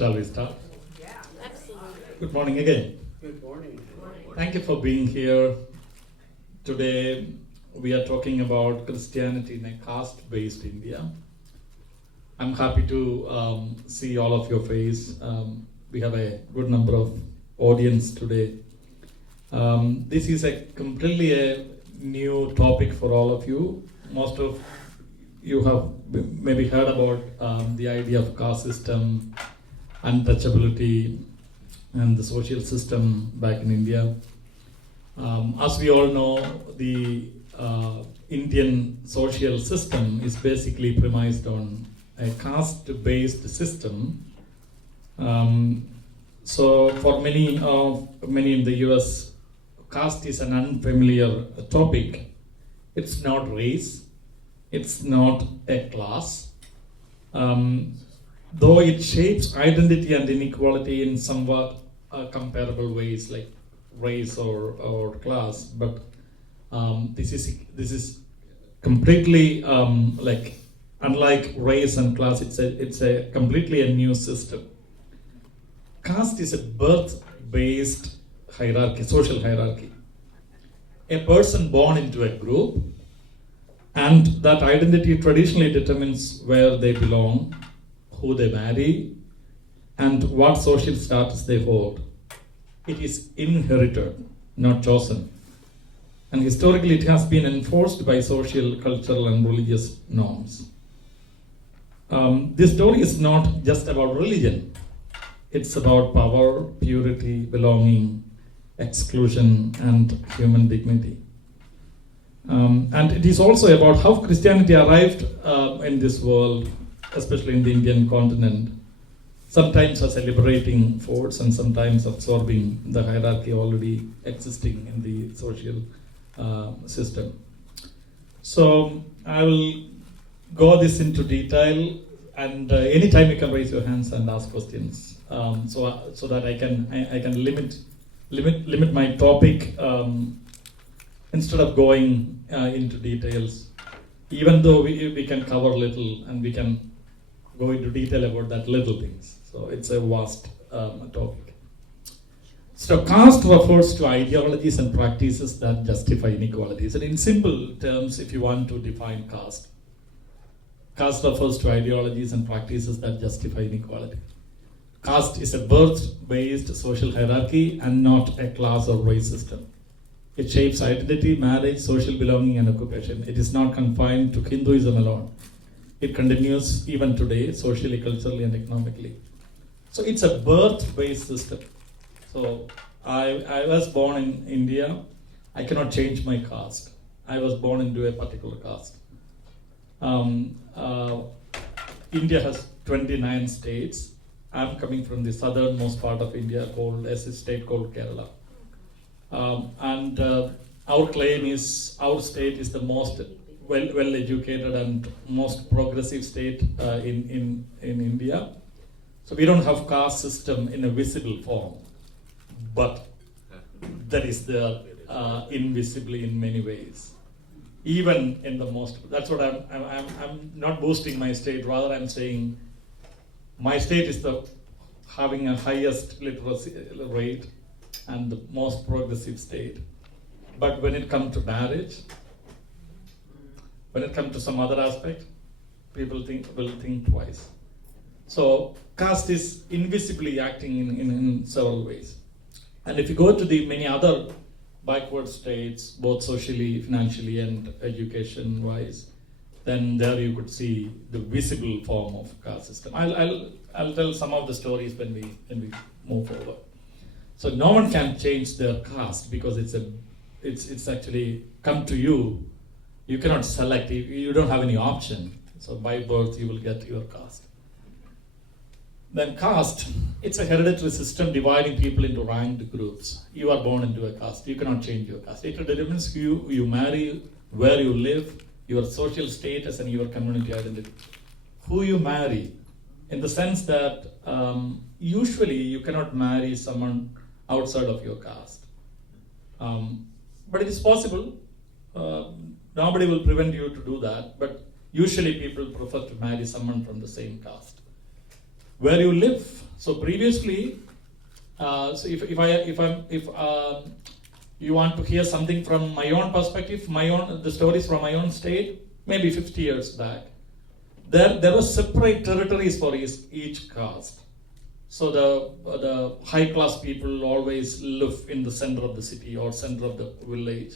Shall we start? Yeah. Absolutely. Good morning again. Good morning. Thank you for being here. Today we are talking about Christianity in a caste-based India. I'm happy to see all of your face. We have a good number of audience today. This is completely a new topic for all of you. Most of you have maybe heard about the idea of caste system, untouchability, and the social system back in India. As we all know, the Indian social system is basically premised on a caste-based system. So for many in the US, caste is an unfamiliar topic. It's not race. It's not a class. Though it shapes identity and inequality in somewhat comparable ways like race or class, but this is completely unlike race and class. It's a completely a new system. Caste is a birth-based hierarchy, social hierarchy. A person born into a group, and that identity traditionally determines where they belong, who they marry, and what social status they hold. It is inherited, not chosen. And historically it has been enforced by social, cultural, and religious norms. This story is not just about religion. It's about power, purity, belonging, exclusion, and human dignity. And it is also about how Christianity arrived in this world, especially in the Indian continent, sometimes as a liberating force and sometimes absorbing the hierarchy already existing in the social system. So I will go this into detail, and anytime you can raise your hands and ask questions, so that I can limit my topic instead of going into details. Even though we can cover little and we can go into detail about that little things. So it's a vast topic. So caste refers to ideologies and practices that justify inequalities. And in simple terms, if you want to define caste refers to ideologies and practices that justify inequality. Caste is a birth-based social hierarchy and not a class or race system. It shapes identity, marriage, social belonging, and occupation. It is not confined to Hinduism alone. It continues even today, socially, culturally, and economically. So it's a birth-based system. So I was born in India. I cannot change my caste. I was born into a particular caste. India has 29 states. I'm coming from the southernmost part of India, called as a state called Kerala. Our claim is our state is the most well-educated and most progressive state in India. So we don't have caste system in a visible form, but that is there invisibly in many ways. Even in the most, that's what I'm not boasting my state. Rather, I'm saying my state is having a highest literacy rate and the most progressive state. But when it comes to marriage, when it comes to some other aspect, people will think twice. So caste is invisibly acting in several ways. And if you go to the many other backward states, both socially, financially, and education-wise, then there you could see the visible form of caste system. I'll tell some of the stories when we move forward. So no one can change their caste because it's actually come to you. You cannot select. You don't have any option. So by birth you will get your caste. Then caste, it's a hereditary system dividing people into ranked groups. You are born into a caste. You cannot change your caste. It determines who you marry, where you live, your social status, and your community identity. Who you marry, in the sense that usually you cannot marry someone outside of your caste. But it is possible. Nobody will prevent you to do that, but usually people prefer to marry someone from the same caste. Where you live, So previously, so if you want to hear something from my own perspective, the stories from my own state, maybe 50 years back, there were separate territories for each caste. So the high class people always live in the center of the city or center of the village,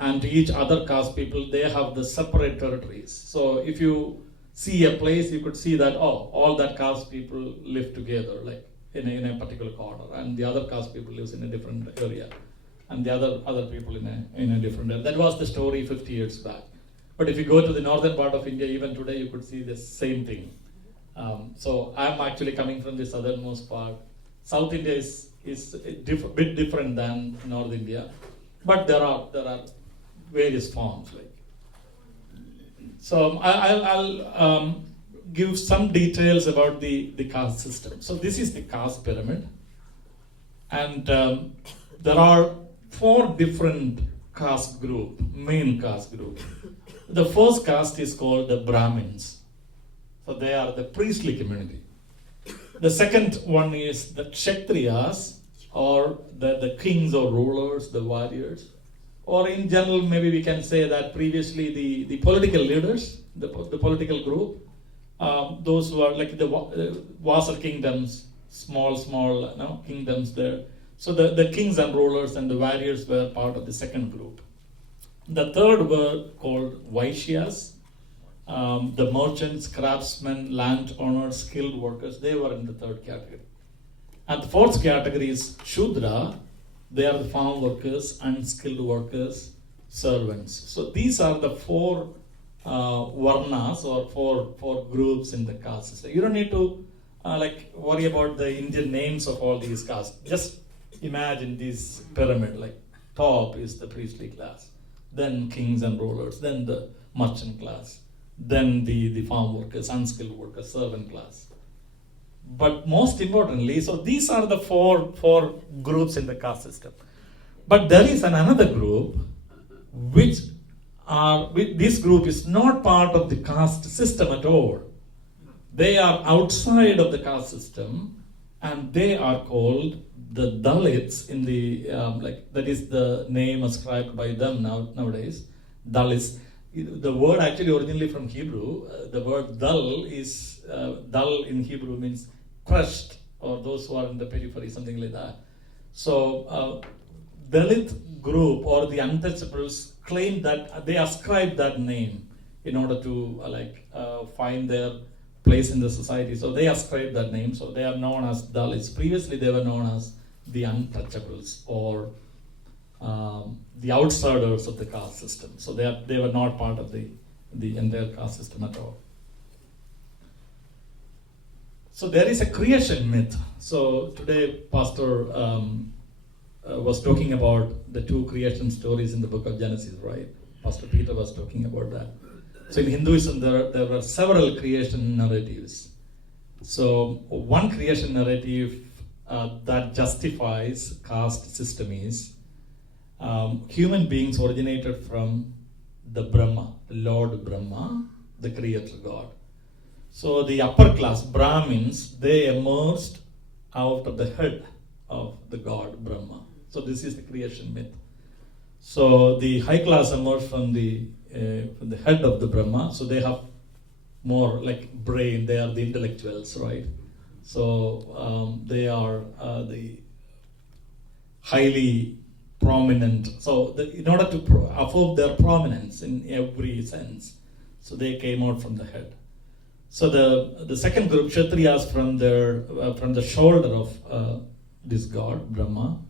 and each other caste people, they have the separate territories. So if you see a place, you could see that all that caste people live together, like in a particular corner, and the other caste people lives in a different area, and the other people in a different area. That was the story 50 years back. But if you go to the northern part of India, even today, you could see the same thing. So I'm actually coming from the southernmost part. South India is a bit different than North India, but there are various forms. So I'll give some details about the caste system. So this is the caste pyramid, and there are 4 different caste group, main caste group. The first caste is called the Brahmins. So they are the priestly community. The second one is the Kshatriyas, or the kings or rulers, the warriors. Or in general, maybe we can say that previously the political leaders, the political group, those who are like the vassal kingdoms, small kingdoms there. So the kings and rulers and the warriors were part of the second group. The third were called Vaishyas. The merchants, craftsmen, landowners, skilled workers, they were in the third category. And the fourth category is Shudra. They are the farm workers, unskilled workers, servants. So these are the 4 varnas, or four groups in the caste system. You don't need to worry about the Indian names of all these castes. Just imagine this pyramid, like top is the priestly class, then kings and rulers, then the merchant class, then the farm workers, unskilled workers, servant class. But most importantly, so these are the four groups in the caste system. But there is another group this group is not part of the caste system at all. They are outside of the caste system, and they are called the Dalits in the that is the name ascribed by them nowadays. Dalits. The word actually originally from Hebrew. The word dal is dal in Hebrew means crushed, or those who are in the periphery, something like that. So Dalit group or the untouchables claim that they ascribe that name in order to find their place in the society. So they ascribe that name. So they are known as Dalits. Previously they were known as the untouchables, or the outsiders of the caste system. So they were not part of the entire caste system at all. So there is a creation myth. So today Pastor was talking about the 2 creation stories in the book of Genesis, right? Pastor Peter was talking about that. So in Hinduism there were several creation narratives. So one creation narrative that justifies caste system is human beings originated from the Brahma, the Lord Brahma, the creator God. So the upper class Brahmins, they emerged out of the head of the god Brahma. So this is the creation myth. So the high class emerged from the head of the Brahma. So they have more like brain. They are the intellectuals, right? So they are the highly prominent. So in order to afford their prominence in every sense, so they came out from the head. So the second group, Kshatriyas, from the shoulder of this god Brahma.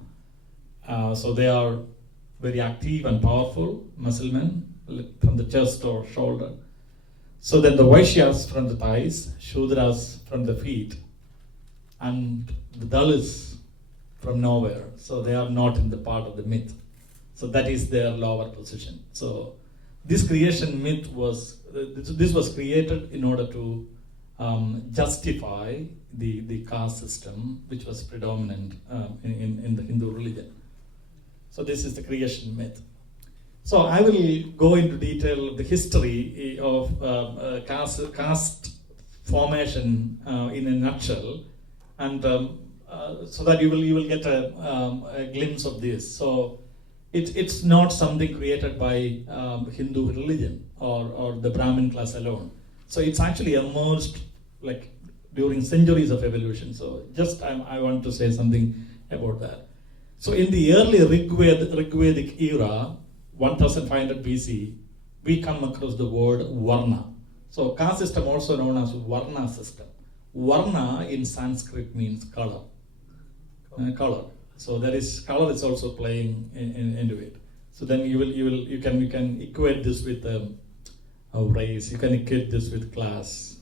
So they are very active and powerful muscle men from the chest or shoulder. So then the Vaishyas from the thighs, Shudras from the feet, and the Dalits from nowhere. So they are not in the part of the myth. So that is their lower position. So this creation myth was created in order to justify the caste system, which was predominant in the Hindu religion. So this is the creation myth. So I will go into detail the history of caste formation in a nutshell, and so that you will get a glimpse of this. So it's not something created by Hindu religion or the Brahmin class alone. So it's actually emerged like during centuries of evolution. So just I want to say something about that. So in the early Rigvedic era, 1500 BC, we come across the word Varna. So caste system also known as Varna system. Varna in Sanskrit means color. Color. So there is color is also playing into it. So then you can equate this with race. You can equate this with class,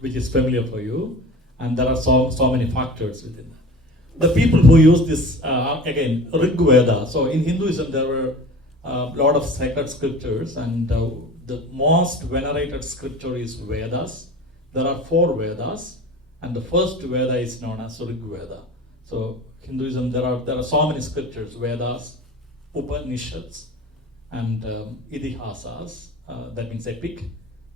which is familiar for you. And there are so many factors within that. The people who use this again Rig Veda. So in Hinduism there were a lot of sacred scriptures, and the most venerated scripture is Vedas. There are 4 Vedas, and the first Veda is known as Rig Veda. So Hinduism, there are so many scriptures: Vedas, Upanishads, and Idihasas. That means epic.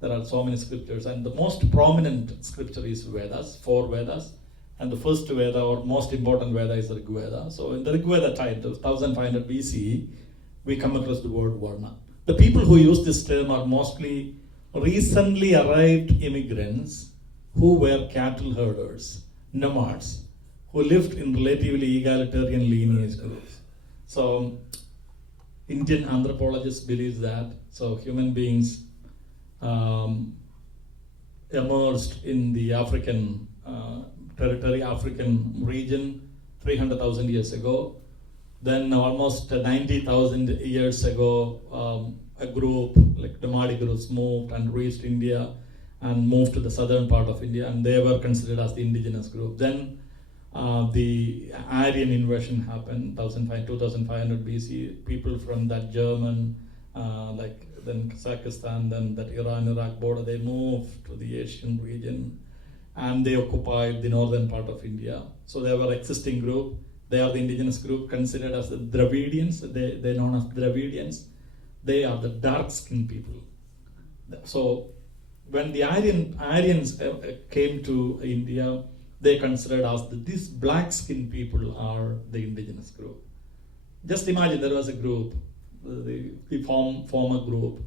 There are so many scriptures, and the most prominent scripture is Vedas, 4 Vedas, and the first Veda or most important Veda is Rig Veda. So in the Rig Veda time, 1500 BC, we come across the word Varna. The people who use this term are mostly recently arrived immigrants who were cattle herders, nomads, who lived in relatively egalitarian lineage groups. So Indian anthropologists believe that human beings emerged in the African territory, African region 300,000 years ago. Then almost 90,000 years ago, a group, like nomadic groups, moved and reached India and moved to the southern part of India, and they were considered as the indigenous group. Then the Aryan invasion happened, 2500 BC. People from that German, then Kazakhstan, then that Iran-Iraq border, they moved to the Asian region, and they occupied the northern part of India. So they were existing group. They are the indigenous group considered as the Dravidians. They're known as Dravidians. They are the dark-skinned people. So when the Aryans came to India, they considered as these black-skinned people are the indigenous group. Just imagine there was a group, the former group,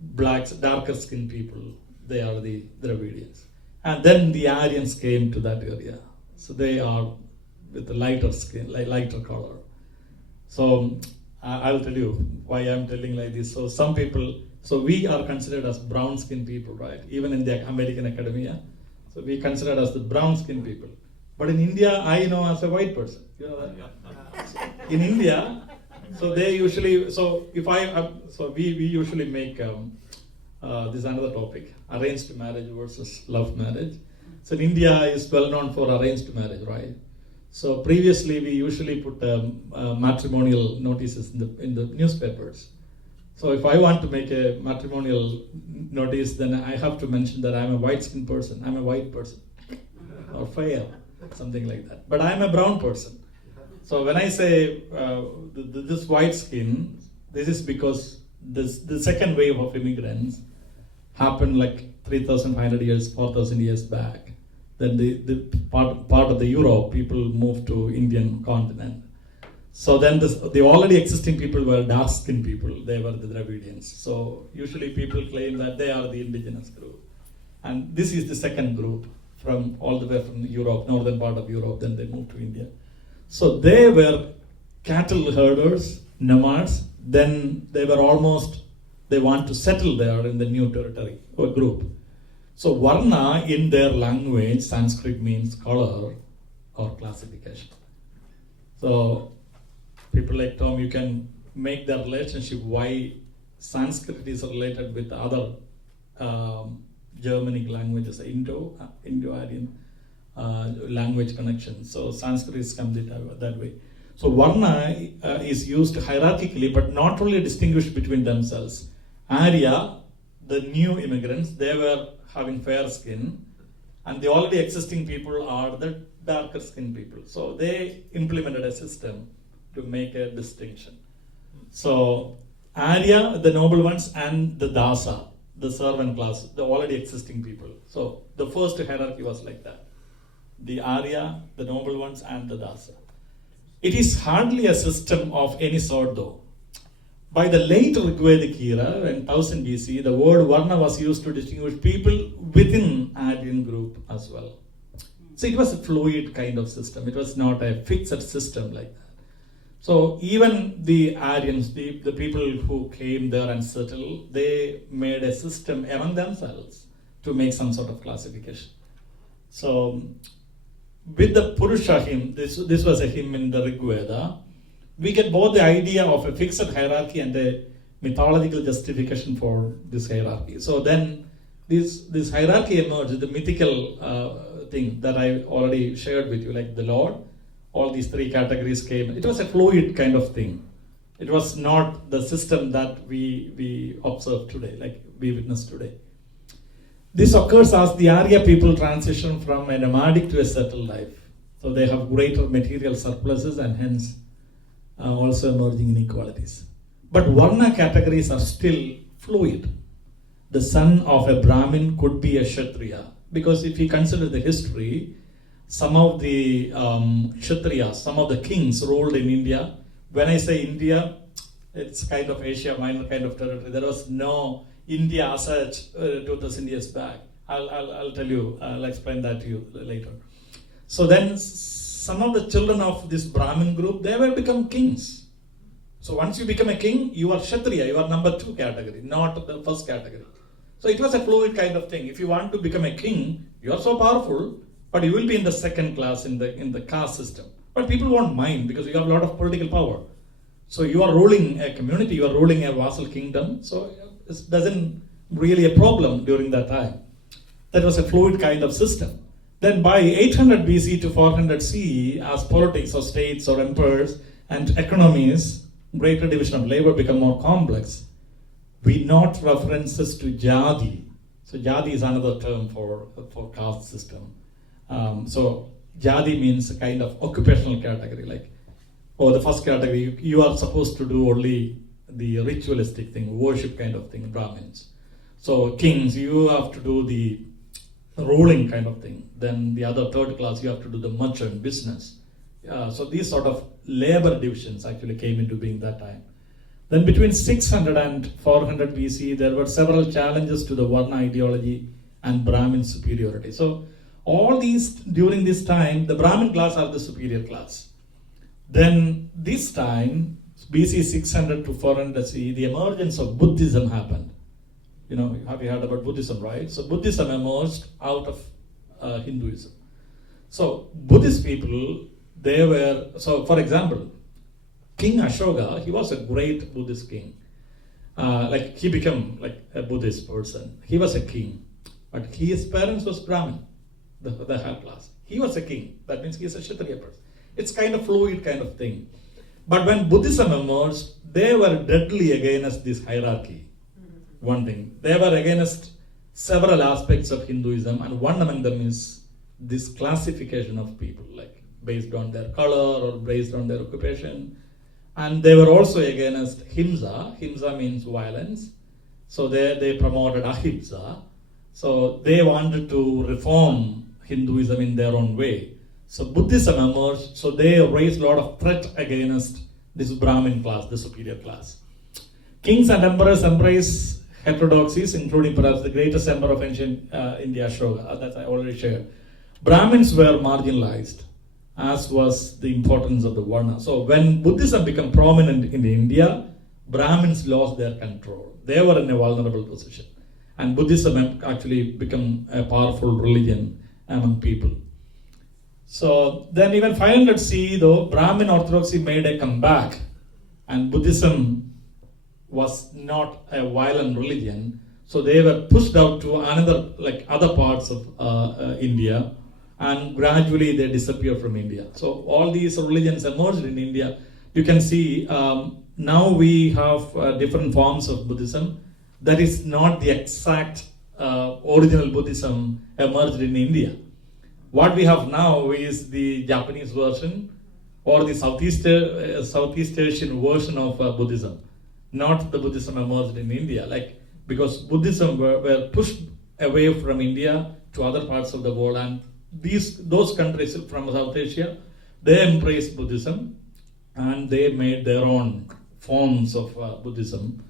blacks, darker-skinned people. They are the Dravidians. And then the Aryans came to that area. So they are with a lighter skin, lighter color. So I'll tell you why I'm telling like this. So some people, so we are considered as brown skinned people, right? Even in the American academia. So we considered as the brown skinned people. But in India, I know as a white person. You know that? So in India, so they usually, we usually make this is another topic, arranged marriage versus love marriage. So in India is well known for arranged marriage, right? So previously we usually put matrimonial notices in the newspapers. So if I want to make a matrimonial notice, then I have to mention that I'm a white-skinned person, I'm a white person, or fair, something like that. But I'm a brown person. So when I say this white skin, this is because the second wave of immigrants happened like 3,500 years, 4,000 years back. Then the part of the Europe, people moved to Indian continent. So then the already existing people were dark-skinned people. They were the Dravidians. So usually people claim that they are the indigenous group. And this is the second group from all the way from Europe, northern part of Europe, then they moved to India. So they were cattle herders, nomads. Then they want to settle there in the new territory or group. So Varna in their language, Sanskrit means color or classification. So people like Tom, you can make the relationship why Sanskrit is related with other Germanic languages, Indo-Aryan language connections. So Sanskrit is come that way. So Varna is used hierarchically, but not only distinguished between themselves. Arya, the new immigrants, they were having fair skin, and the already existing people are the darker skinned people. So they implemented a system to make a distinction. So Arya, the noble ones, and the Dasa, the servant class, the already existing people. So the first hierarchy was like that. the Arya, the noble ones, and the Dasa. It is hardly a system of any sort though. By the late Rigvedic era, in 1000 BC, the word Varna was used to distinguish people within Aryan group as well. So it was a fluid kind of system. It was not a fixed system like that. So even the Aryans, the people who came there and settled, they made a system among themselves to make some sort of classification. So with the Purusha hymn, this was a hymn in the Rig Veda, we get both the idea of a fixed hierarchy and a mythological justification for this hierarchy. So then this hierarchy emerged, the mythical thing that I already shared with you, like the Lord, all these three categories came. It was a fluid kind of thing. It was not the system that we observe today, like we witness today. This occurs as the Arya people transition from a nomadic to a settled life. So they have greater material surpluses and hence also emerging inequalities. But Varna categories are still fluid. The son of a Brahmin could be a Kshatriya, because if you consider the history, some of the Kshatriyas, some of the kings ruled in India. When I say India, it's kind of Asia Minor kind of territory. There was no India as such 2000 years back. I'll tell you, I'll explain that to you later. So then some of the children of this Brahmin group, they will become kings. So once you become a king, you are Kshatriya, you are number 2 category, not the first category. So it was a fluid kind of thing. If you want to become a king, you are so powerful, but you will be in the second class in the caste system. But people won't mind because you have a lot of political power. So you are ruling a community, you are ruling a vassal kingdom, so it doesn't really a problem during that time. That was a fluid kind of system. Then by 800 BC to 400 CE, as politics or states or empires and economies, greater division of labor become more complex, we note references to Jadi. So Jadi is another term for caste system. So Jadi means a kind of occupational category, like, the first category, you are supposed to do only the ritualistic thing, worship kind of thing, Brahmins. So kings, you have to do the ruling kind of thing. Then the other third class, you have to do the merchant business. So these sort of labor divisions actually came into being that time. Then between 600 and 400 BC, there were several challenges to the Varna ideology and Brahmin superiority. So all these, during this time, the Brahmin class are the superior class. Then this time, BC 600 to 400 CE, the emergence of Buddhism happened. You know, have you heard about Buddhism, right? So Buddhism emerged out of Hinduism. So Buddhist people, they were, so for example, King Ashoka, he was a great Buddhist king. Like he became like a Buddhist person. He was a king, but his parents was Brahmin, the higher class. He was a king, that means he is a Kshatriya person. It's kind of fluid kind of thing. But when Buddhism emerged, they were deadly against this hierarchy. One thing, they were against several aspects of Hinduism, and one among them is this classification of people, like based on their color or based on their occupation. And they were also against Himsa. Himsa means violence. So they promoted Ahimsa. So they wanted to reform Hinduism in their own way. So Buddhism emerged, so they raised a lot of threat against this Brahmin class, the superior class. Kings and emperors embrace heterodoxies, including perhaps the greatest emperor of ancient India, Ashoka, that I already shared. Brahmins were marginalized, as was the importance of the Varna. So when Buddhism became prominent in India, Brahmins lost their control. They were in a vulnerable position. And Buddhism actually became a powerful religion among people. So then even 500 CE though, Brahmin orthodoxy made a comeback, and Buddhism was not a violent religion. So they were pushed out to another, like other parts of India, and gradually they disappeared from India. So all these religions emerged in India. You can see now we have different forms of Buddhism. That is not the exact original Buddhism emerged in India. What we have now is the Japanese version or the Southeast Asian version of Buddhism, not the Buddhism emerged in India. Like, because Buddhism were pushed away from India to other parts of the world, and those countries from South Asia, they embraced Buddhism and they made their own forms of Buddhism.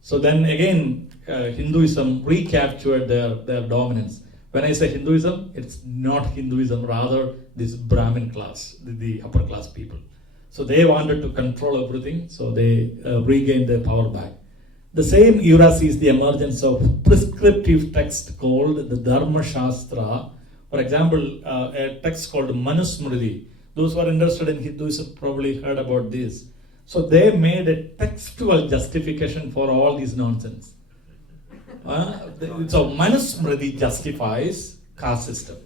So then again, Hinduism recaptured their dominance. When I say Hinduism, it's not Hinduism, rather this Brahmin class, the upper class people. So they wanted to control everything, so they regained their power back. The same era sees the emergence of prescriptive text called the Dharma Shastra. For example, a text called Manusmriti. Those who are interested in Hinduism probably heard about this. So they made a textual justification for all this nonsense. So Manusmriti justifies caste system.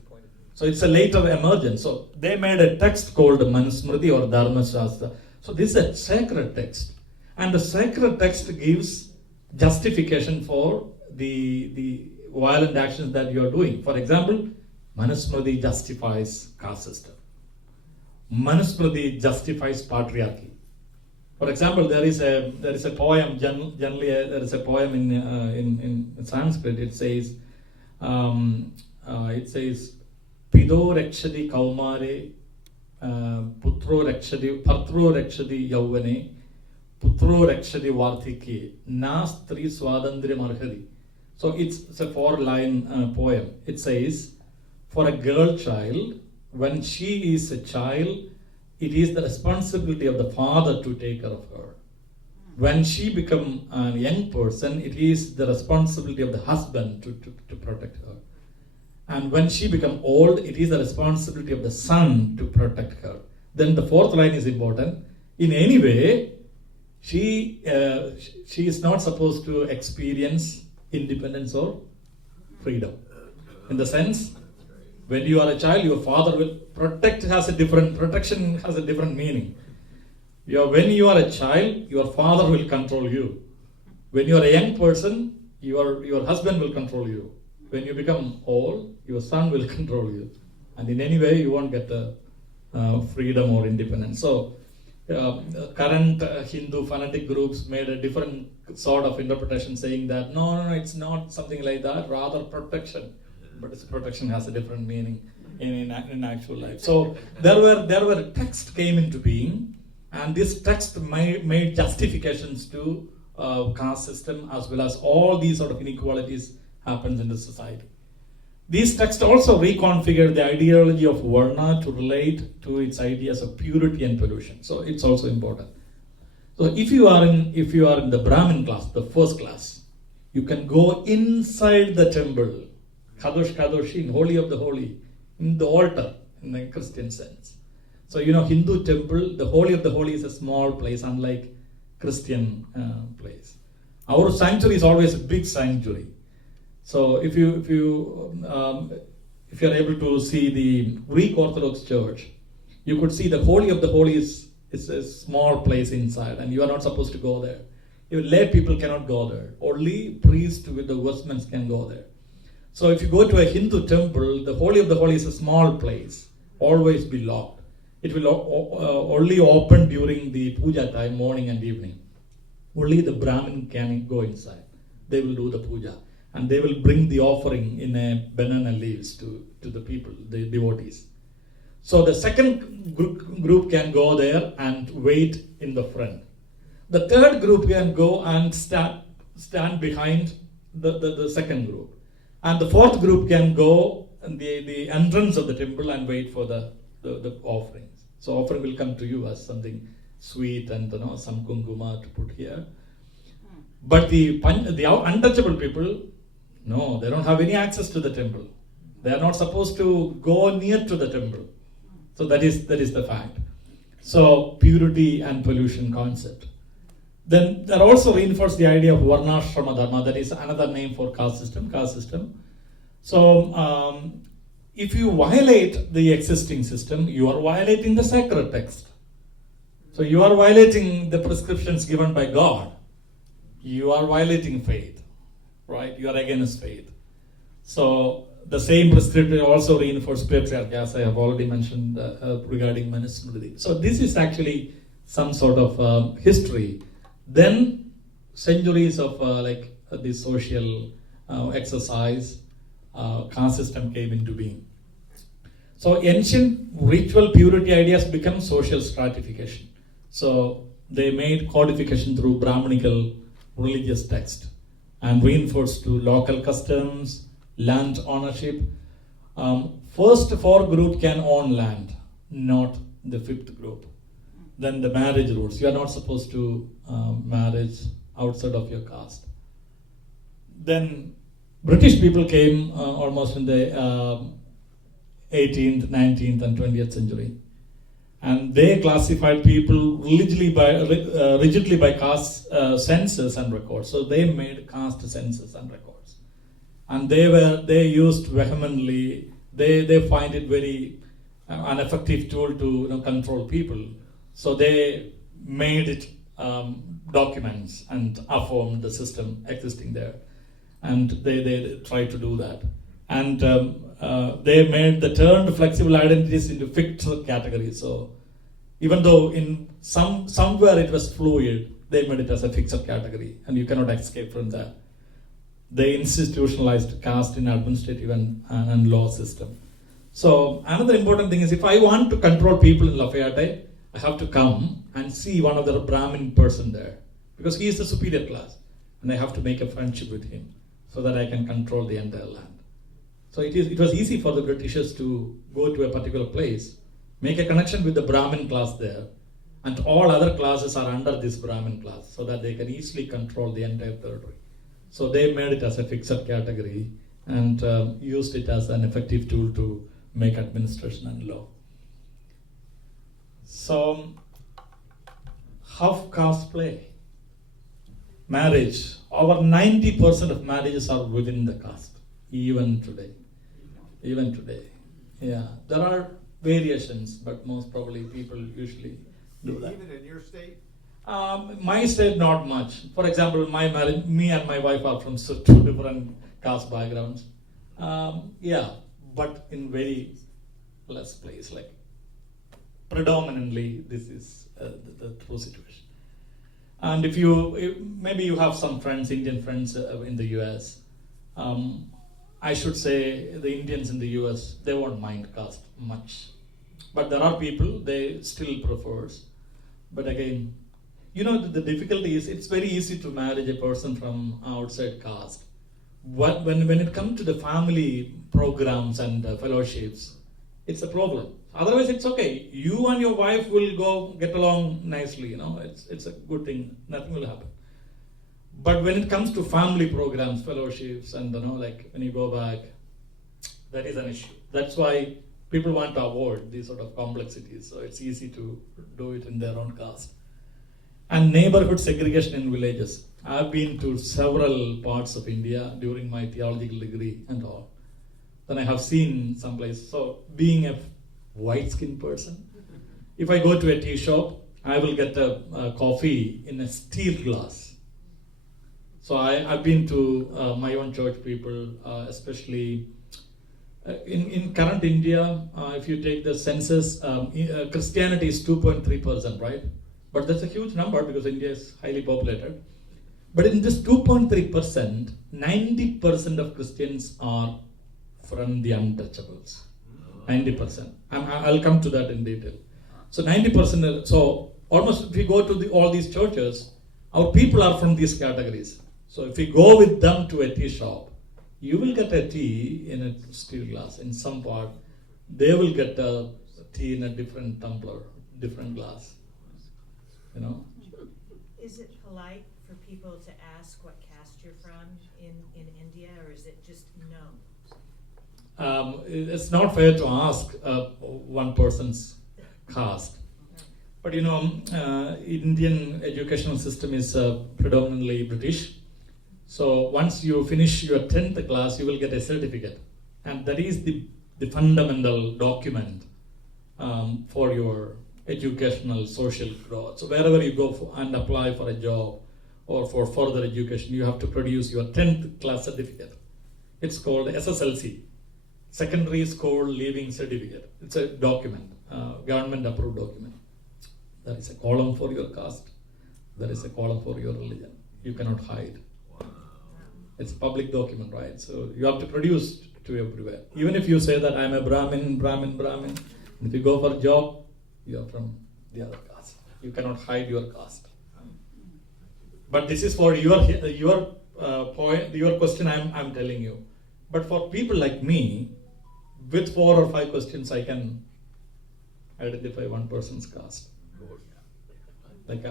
So it's a later emergence. So they made a text called Manusmriti or Dharma Shastra. So this is a sacred text. And the sacred text gives justification for the violent actions that you are doing. For example, Manusmriti justifies caste system. Manusmriti justifies patriarchy. For example, there is a poem. Generally, there is a poem in Sanskrit. It says, "Pido rakshati kaumare, putro rakshati yauvane, putro rakshati varthike, na stri swadandriyam arhati." So it's a 4-line poem. It says, for a girl child, when she is a child, it is the responsibility of the father to take care of her. When she becomes a young person, it is the responsibility of the husband to protect her. And when she becomes old, it is the responsibility of the son to protect her. Then the 4th line is important. In any way, she is not supposed to experience independence or freedom. In the sense, when you are a child, your father will protection has a different meaning. When you are a child, your father will control you. When you are a young person, your husband will control you. When you become old, your son will control you. And in any way, you won't get the freedom or independence. So, current Hindu fanatic groups made a different sort of interpretation, saying that no, it's not something like that, rather protection. But its protection has a different meaning in actual life. So there were texts came into being, and this text made justifications to caste system, as well as all these sort of inequalities happens in the society. These texts also reconfigured the ideology of Varna to relate to its ideas of purity and pollution. So it's also important. So if you are in the Brahmin class, the first class, you can go inside the temple, Kadosh Kadoshin, Holy of the Holy, in the altar, in the Christian sense. So, Hindu temple, the Holy of the Holy is a small place, unlike Christian place. Our sanctuary is always a big sanctuary. So, if you are able to see the Greek Orthodox Church, you could see the Holy of the Holy is a small place inside, and you are not supposed to go there. Even lay people cannot go there. Only priests with the vestments can go there. So if you go to a Hindu temple, the Holy of the Holy is a small place, always be locked. It will only open during the puja time, morning and evening. Only the Brahmin can go inside. They will do the puja. And they will bring the offering in a banana leaves to the people, the devotees. So the second group can go there and wait in the front. The third group can go and stand behind the second group. And the 4th group can go in the entrance of the temple and wait for the offerings. So offering will come to you as something sweet and some kunkuma to put here. But the untouchable people, no, they don't have any access to the temple. They are not supposed to go near to the temple. So that is the fact. So purity and pollution concept. Then that also reinforced the idea of Varnashrama Dharma, that is another name for caste system. So if you violate the existing system, you are violating the sacred text. So you are violating the prescriptions given by God. You are violating faith, right? You are against faith. So the same prescription also reinforced patriarchy, as I have already mentioned regarding Manusmriti. So this is actually some sort of history. Then centuries of this social exercise, caste system came into being. So ancient ritual purity ideas become social stratification. So they made codification through Brahmanical religious text and reinforced to local customs, land ownership. First four group can own land, not the fifth group. Then the marriage rules. You are not supposed to marriage outside of your caste. Then British people came almost in the 18th, 19th and 20th century. And they classified people rigidly by caste census and records. So they made caste census and records. And they used vehemently, they find it very an effective tool to control people. So they made it documents and affirmed the system existing there. And they tried to do that. And they made the turned flexible identities into fixed categories. So even though in somewhere it was fluid, they made it as a fixed category, and you cannot escape from that. They institutionalized caste in administrative and law system. So another important thing is, if I want to control people in Lafayette, I have to come and see one of the Brahmin person there, because he is the superior class, and I have to make a friendship with him so that I can control the entire land. So it was easy for the Britishers to go to a particular place, make a connection with the Brahmin class there, and all other classes are under this Brahmin class, so that they can easily control the entire territory. So they made it as a fixed category and used it as an effective tool to make administration and law. So how caste play? Marriage. Over 90% of marriages are within the caste, even today. Even today. Yeah. There are variations, but most probably people usually do that. Even in your state? My state, not much. For example, me and my wife are from two different caste backgrounds. Yeah, but in very less place. Like predominantly, this is the true situation. And maybe you have some friends, Indian friends in the US. I should say the Indians in the US, they won't mind caste much. But there are people, they still prefers. But again, the difficulty is, it's very easy to marry a person from outside caste. When it comes to the family programs and fellowships, it's a problem. Otherwise, it's okay. You and your wife will go get along nicely. It's a good thing. Nothing will happen. But when it comes to family programs, fellowships, and like when you go back, that is an issue. That's why people want to avoid these sort of complexities. So it's easy to do it in their own caste. And neighborhood segregation in villages. I've been to several parts of India during my theological degree and all. Then I have seen some places. So being a white-skinned person, if I go to a tea shop, I will get a coffee in a steel glass. So I've been to my own church people, especially in current India, if you take the census, Christianity is 2.3%, right? But that's a huge number because India is highly populated. But in this 2.3%, 90% of Christians are from the untouchables. 90%. I'll come to that in detail. So 90%, so almost if we go to all these churches, our people are from these categories. So if we go with them to a tea shop, you will get a tea in a steel glass. In some part, they will get a tea in a different tumbler, different glass. Is it polite for people to ask what caste you're from in India, or is it just no? It's not fair to ask one person's caste. But Indian educational system is predominantly British. So once you finish your 10th class, you will get a certificate. And that is the fundamental document for your educational, social growth. So wherever you go and apply for a job or for further education, you have to produce your 10th class certificate. It's called SSLC, Secondary School Leaving Certificate. It's a document, government approved document. There is a column for your caste. There is a column for your religion. You cannot hide. It's a public document, right? So you have to produce to everywhere. Even if you say that I'm a Brahmin, if you go for a job, you are from the other caste. You cannot hide your caste. But this is for your point, your question. I'm telling you. But for people like me, with 4 or 5 questions, I can identify one person's caste. Like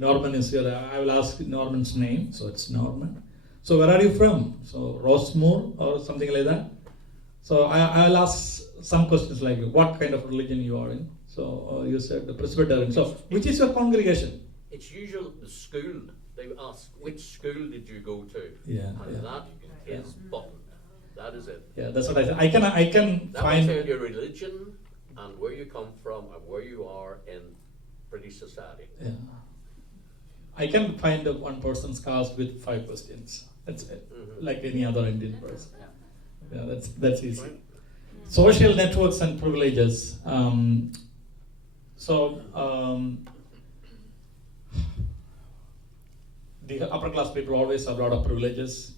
Norman is here. I will ask Norman's name. So it's Norman. So where are you from? So Rossmore or something like that. So I'll ask some questions like what kind of religion you are in. So you said the Presbyterian. So which is your congregation? It's usually the school. They ask which school did you go to? Yeah. And that is button. That is it. Yeah, that's what I said. I can that find will tell your religion and where you come from and where you are in British society. Yeah. I can find one person's caste with 5 questions. That's it. Mm-hmm. Like any other Indian person. Yeah, that's easy. Social networks and privileges. The upper class people always have a lot of privileges,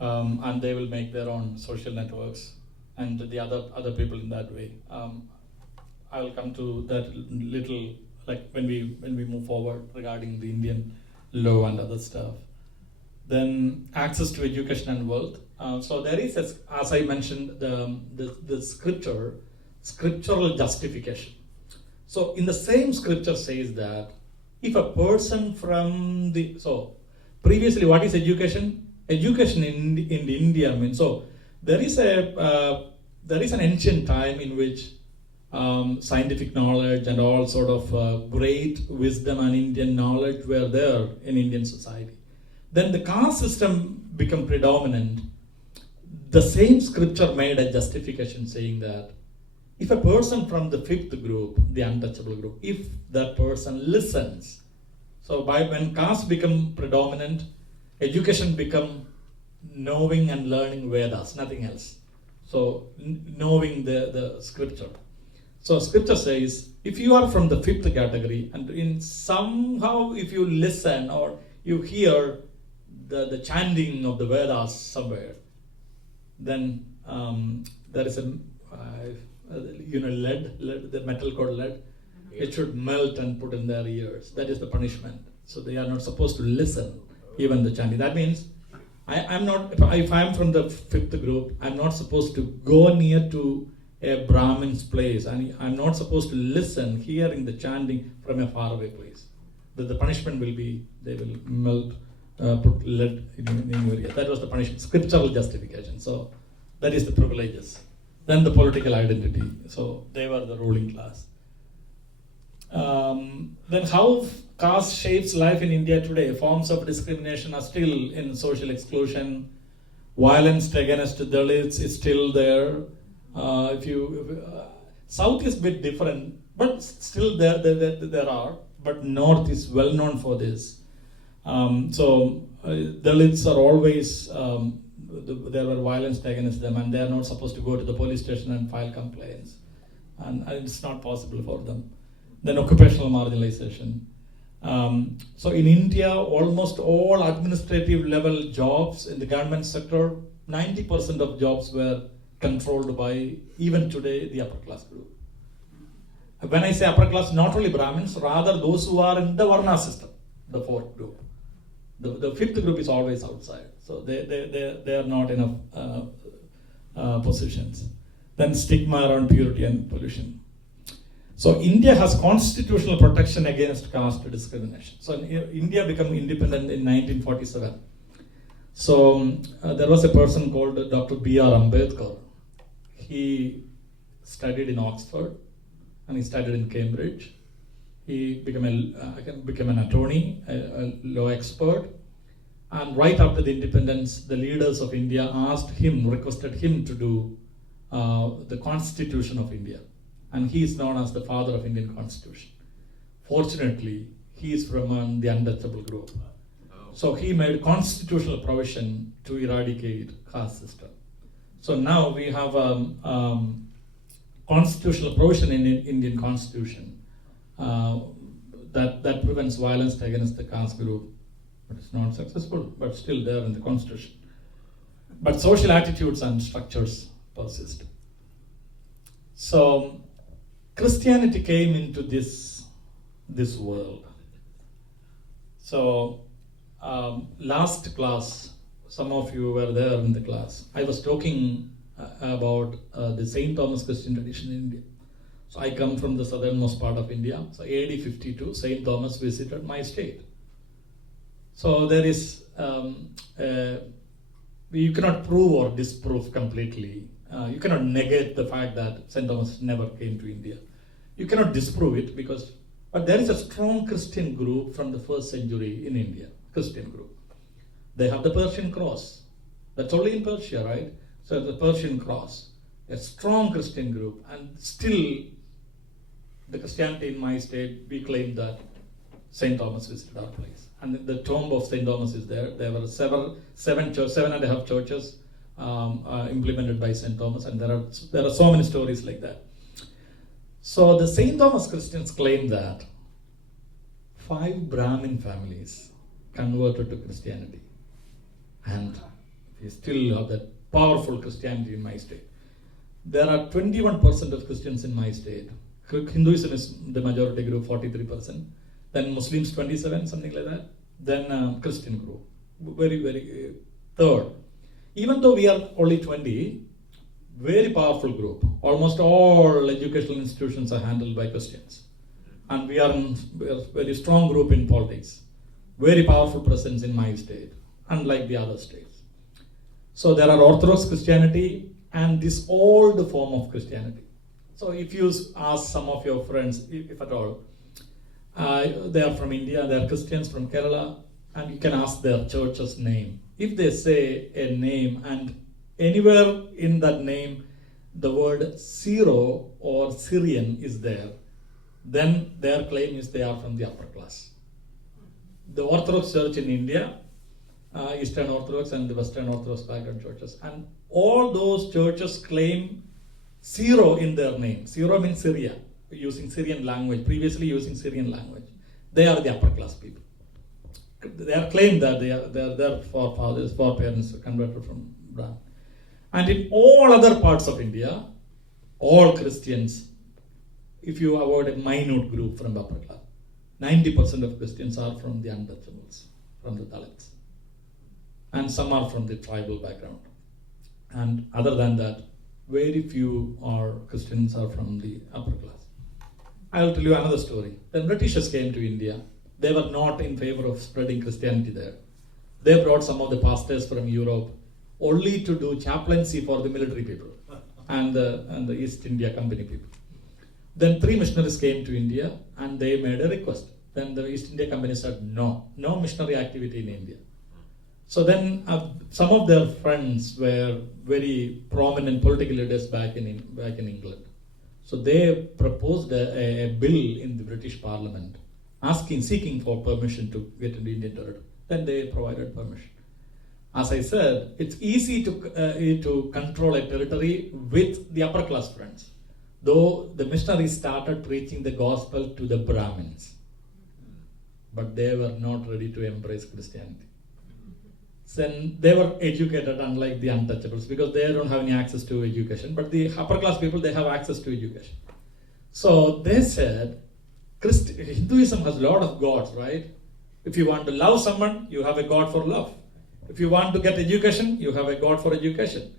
and they will make their own social networks, and the other people in that way. I will come to that little, like when we move forward regarding the Indian law and other stuff. Then access to education and wealth. So there is, as I mentioned, the scriptural justification. So in the same scripture says that if a person from previously what is education? Education in India means, so there is an ancient time in which scientific knowledge and all sort of great wisdom and Indian knowledge were there in Indian society. Then the caste system became predominant. The same scripture made a justification saying that if a person from the 5th group, the untouchable group, if that person listens, so when caste become predominant, education become knowing and learning Vedas, nothing else. So knowing the scripture. So scripture says, if you are from the 5th category and in somehow if you listen or you hear the chanting of the Vedas somewhere, then there is lead, the metal called lead. It should melt and put in their ears. That is the punishment. So they are not supposed to listen, even the chanting. That means I'm not. If I'm from the 5th group, I'm not supposed to go near to a Brahmin's place, and I'm not supposed to listen, hearing the chanting from a faraway place. The punishment will be they will melt, put lead in your ear. That was the punishment, scriptural justification. So that is the privileges. Then the political identity. So they were the ruling class. Then how caste shapes life in India today? Forms of discrimination are still in social exclusion. Violence against Dalits is still there. South is a bit different, but still there are. But North is well known for this. Dalits are always there were violence against them, and they are not supposed to go to the police station and file complaints, and it's not possible for them. Then occupational marginalization. So in India, almost all administrative level jobs in the government sector, 90% of jobs were controlled by, even today, the upper class group. When I say upper class, not only Brahmins, rather those who are in the Varna system, the 4th group. The 5th group is always outside, so they are not enough positions. Then stigma around purity and pollution. So India has constitutional protection against caste discrimination. So India became independent in 1947. So there was a person called Dr. B.R. Ambedkar. He studied in Oxford and he studied in Cambridge. He became an attorney, a law expert. And right after the independence, the leaders of India requested him to do the Constitution of India. And he is known as the father of Indian Constitution. Fortunately, he is from the untouchable group. So he made constitutional provision to eradicate caste system. So now we have constitutional provision in the Indian Constitution that prevents violence against the caste group. But it's not successful, but still there in the Constitution. But social attitudes and structures persist. So Christianity came into this world. So last class, some of you were there in the class. I was talking about the St. Thomas Christian tradition in India. So I come from the southernmost part of India. So AD 52, St. Thomas visited my state. So there is, you cannot prove or disprove completely. You cannot negate the fact that St. Thomas never came to India. You cannot disprove it but there is a strong Christian group from the 1st century in India, Christian group. They have the Persian cross. That's only in Persia, right? So the Persian cross, a strong Christian group, and still the Christianity in my state, we claim that St. Thomas visited our place. And the tomb of St. Thomas is there. There were seven and a half churches implemented by St. Thomas, and there are so many stories like that. So the St. Thomas Christians claim that 5 Brahmin families converted to Christianity. And we still have that powerful Christianity in my state. There are 21% of Christians in my state. Hinduism is the majority group, 43%. Then Muslims 27, something like that. Then Christian group, very, very third. Even though we are only 20, very powerful group. Almost all educational institutions are handled by Christians. And we are a very strong group in politics. Very powerful presence in my state, unlike the other states. So there are Orthodox Christianity and this old form of Christianity. So if you ask some of your friends, if at all, they are from India, they are Christians from Kerala, and you can ask their church's name. If they say a name and anywhere in that name the word Syro or Syrian is there, then their claim is they are from the upper class. The Orthodox Church in India, Eastern Orthodox and the Western Orthodox background churches, and all those churches claim Syro in their name. Syro means Syria, using Syrian language, previously using Syrian language. They are the upper class people. They are claimed that their forefathers, foreparents converted from Brahmin. And in all other parts of India, all Christians, if you avoid a minute group from the upper class, 90% of Christians are from the untouchables, from the Dalits. And some are from the tribal background. And other than that, very few Christians are from the upper class. I will tell you another story. When Britishers came to India, they were not in favor of spreading Christianity there. They brought some of the pastors from Europe only to do chaplaincy for the military people and the East India Company people. Then 3 missionaries came to India and they made a request. Then the East India Company said no missionary activity in India. So then some of their friends were very prominent political leaders back in England. So they proposed a bill in the British Parliament seeking for permission to get into Indian territory. Then they provided permission. As I said, it's easy to control a territory with the upper class friends. Though the missionaries started preaching the gospel to the Brahmins, but they were not ready to embrace Christianity. Then they were educated, unlike the untouchables, because they don't have any access to education. But the upper class people, they have access to education. So they said, Hinduism has a lot of gods, right? If you want to love someone, you have a god for love. If you want to get education, you have a god for education.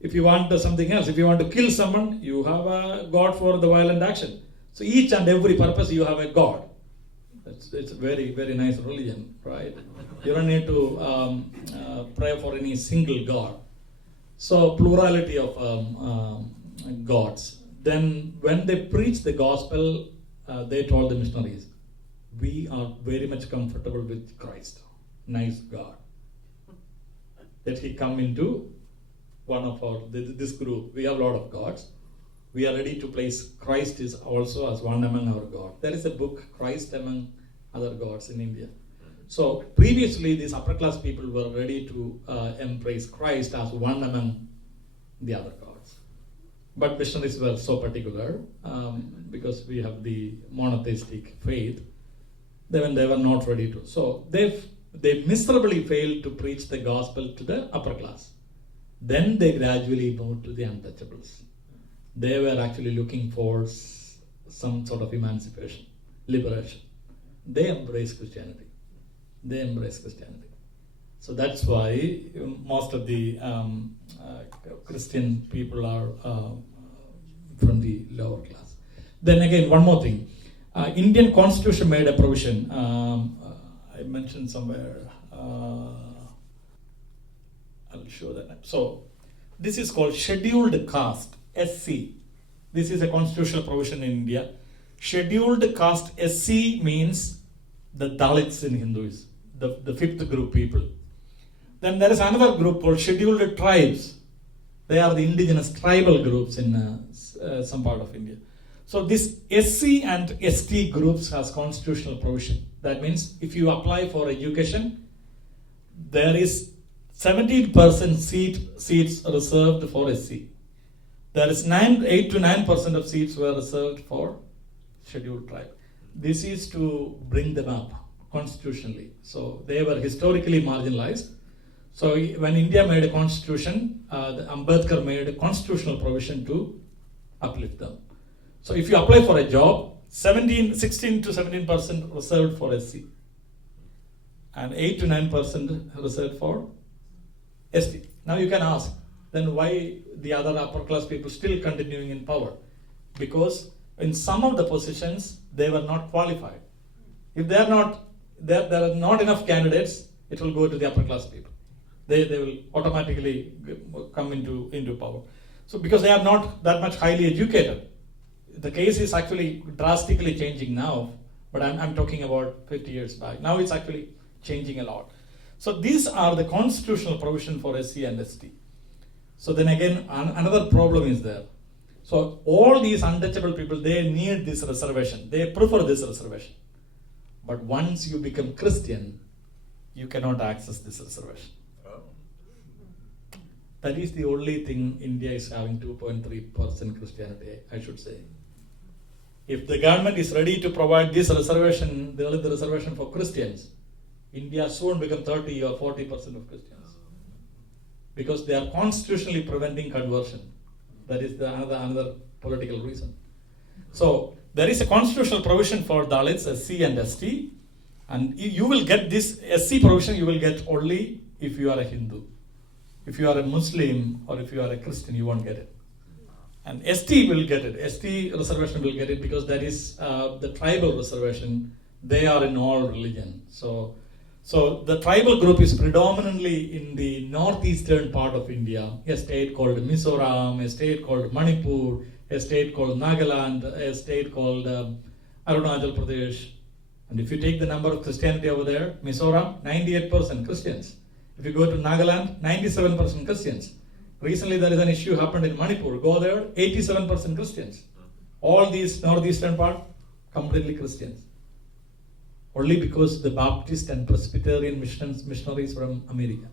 If you want something else, if you want to kill someone, you have a god for the violent action. So each and every purpose, you have a god. It's a very, very nice religion, right? You don't need to pray for any single god. So plurality of gods. Then when they preached the gospel, they told the missionaries, we are very much comfortable with Christ, nice God. That he come into one of this group. We have a lot of gods. We are ready to place Christ is also as one among our God. There is a book, Christ Among Other Gods, in India. So previously these upper class people were ready to embrace Christ as one among the other gods. But missionaries were so particular because we have the monotheistic faith. They were not ready to. So they miserably failed to preach the gospel to the upper class. Then they gradually moved to the untouchables. They were actually looking for some sort of emancipation, liberation. They embraced Christianity. So that's why most of the Christian people are from the lower class. Then again, one more thing. Indian Constitution made a provision. I mentioned somewhere. I'll show that. So this is called Scheduled Caste, SC. This is a constitutional provision in India. Scheduled Caste, SC means the Dalits in Hinduism, the fifth group people. Then there is another group called Scheduled Tribes. They are the indigenous tribal groups in some part of India. So this SC and ST groups has constitutional provision. That means if you apply for education, there is 17% seats reserved for SC. There is 8 to 9% of seats were reserved for scheduled tribe. This is to bring them up constitutionally. So they were historically marginalized. So when India made a constitution, Ambedkar made a constitutional provision to uplift them. So if you apply for a job, 16 to 17% reserved for SC and 8 to 9% reserved for ST. Now you can ask, then why the other upper class people still continuing in power? Because in some of the positions, they were not qualified. If there are not enough candidates, it will go to the upper class people. They will automatically come into power. So because they are not that much highly educated, the case is actually drastically changing now, but I'm talking about 50 years back. Now it's actually changing a lot. So these are the constitutional provision for SC and ST. So then again, another problem is there. So all these untouchable people, they need this reservation. They prefer this reservation. But once you become Christian, you cannot access this reservation. That is the only thing India is having 2.3% Christianity, I should say. If the government is ready to provide this reservation, the reservation for Christians, India soon become 30 or 40% of Christians. Because they are constitutionally preventing conversion. That is another political reason. So there is a constitutional provision for Dalits, SC and ST. And you will get this SC provision, you will get only if you are a Hindu. If you are a Muslim or if you are a Christian, you won't get it. And ST will get it. ST reservation will get it because that is the tribal reservation. They are in all religion. So the tribal group is predominantly in the northeastern part of India. A state called Mizoram, a state called Manipur, a state called Nagaland, a state called Arunachal Pradesh. And if you take the number of Christianity over there, Mizoram, 98% Christians. If you go to Nagaland, 97% Christians. Recently there is an issue happened in Manipur. Go there, 87% Christians. All these northeastern part, completely Christians. Only because the Baptist and Presbyterian missionaries from America.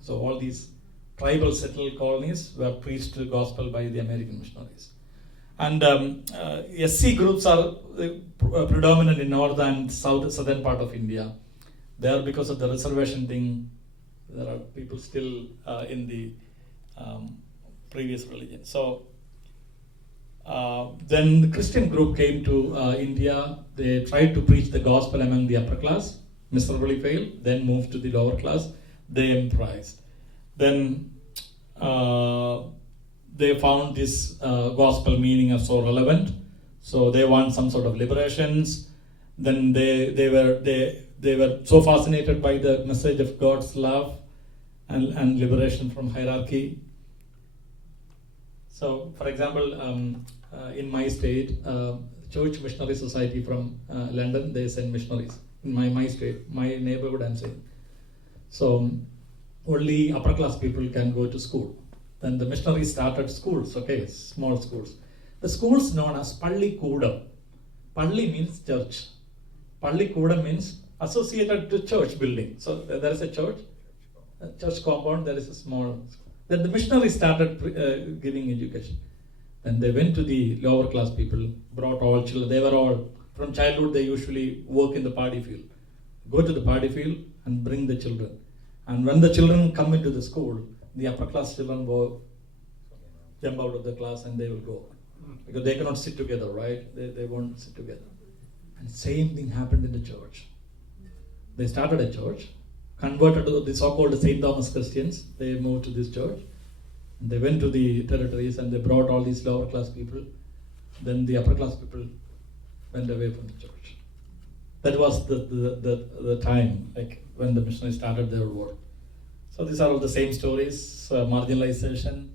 So all these tribal settled colonies were preached the gospel by the American missionaries. And SC groups are predominant in north and southern part of India. There, because of the reservation thing, there are people still in the previous religion. So then the Christian group came to India. They tried to preach the gospel among the upper class, miserably failed, then moved to the lower class. They embraced. Then they found this gospel meaning as so relevant. So they want some sort of liberations. Then they were so fascinated by the message of God's love and liberation from hierarchy. So, for example, in my state, Church Missionary Society from London, they send missionaries. In my state, my neighborhood, I'm saying. So, only upper class people can go to school. Then the missionaries started schools, okay, small schools. The schools known as Palli Koodam. Palli means church. Palli Koodam means associated to church building. So, there is a church compound, there is a small school. Then the missionaries started giving education. Then they went to the lower class people, brought all children. They were all, from childhood, they usually work in the paddy field. Go to the paddy field and bring the children. And when the children come into the school, the upper class children will jump out of the class and they will go. Because they cannot sit together, right? They won't sit together. And same thing happened in the church. They started a church, converted to the so-called St. Thomas Christians. They moved to this church. They went to the territories and they brought all these lower class people. Then the upper class people went away from the church. That was the time, like when the missionaries started their work. So these are all the same stories, marginalization.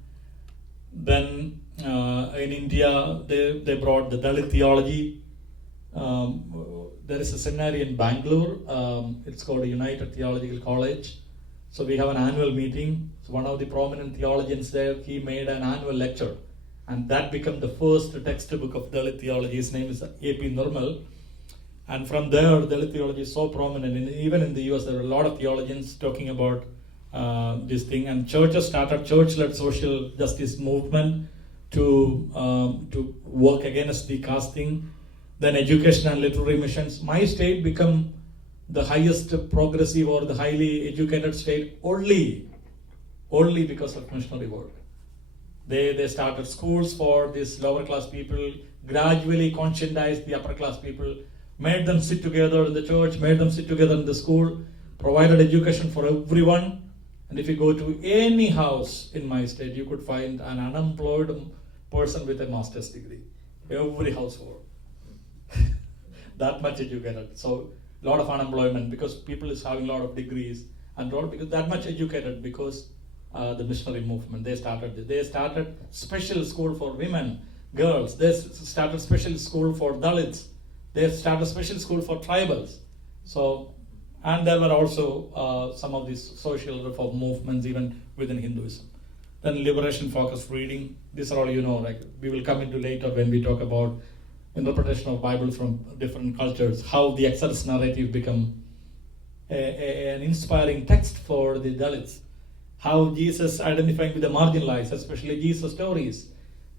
Then in India, they brought the Dalit theology. There is a seminary in Bangalore. It's called United Theological College. So we have an annual meeting. So one of the prominent theologians there, he made an annual lecture. And that became the first textbook of Dalit theology. His name is A.P. Nirmal. And from there, Dalit theology is so prominent. Even in the US, there are a lot of theologians talking about this thing. And churches started church-led social justice movement to work against the caste thing. Then education and literary missions. My state became the highest progressive or the highly educated state only because of missionary work. They started schools for these lower class people, gradually conscientized the upper class people, made them sit together in the church, made them sit together in the school, provided education for everyone. And if you go to any house in my state, you could find an unemployed person with a master's degree. Every household. That much educated. So a lot of unemployment because people is having a lot of degrees and all because that much educated because the missionary movement. They started special school for women, girls. They started special school for Dalits. They started special school for tribals. So, and there were also some of these social reform movements even within Hinduism. Then liberation focused reading. These are all like we will come into later when we talk about interpretation of Bible from different cultures, how the Exodus narrative become an inspiring text for the Dalits, how Jesus identifying with the marginalized, especially Jesus stories.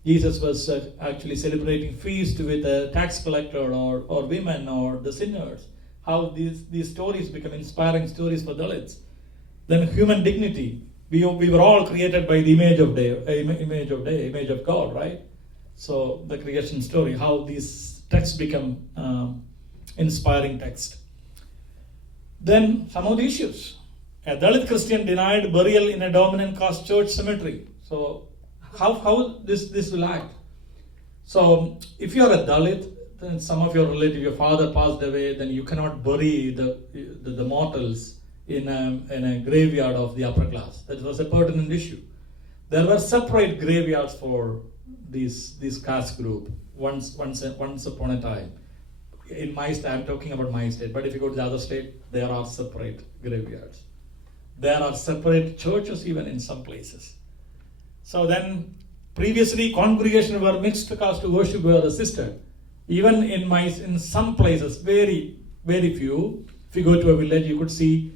Jesus was actually celebrating feast with a tax collector or women or the sinners, how these stories become inspiring stories for Dalits. Then human dignity. We were all created by the image of God, right? So the creation story, how these texts become inspiring text. Then some of the issues. A Dalit Christian denied burial in a dominant caste church cemetery. So how this will act? So if you are a Dalit, then some of your relative, your father passed away, then you cannot bury the mortals in a graveyard of the upper class. That was a pertinent issue. There were separate graveyards for this caste group once upon a time. In my state, I'm talking about my state, but if you go to the other state, there are separate graveyards. There are separate churches even in some places. So then, previously congregations were mixed caste to worship were assisted. Even in some places, very, very few, if you go to a village, you could see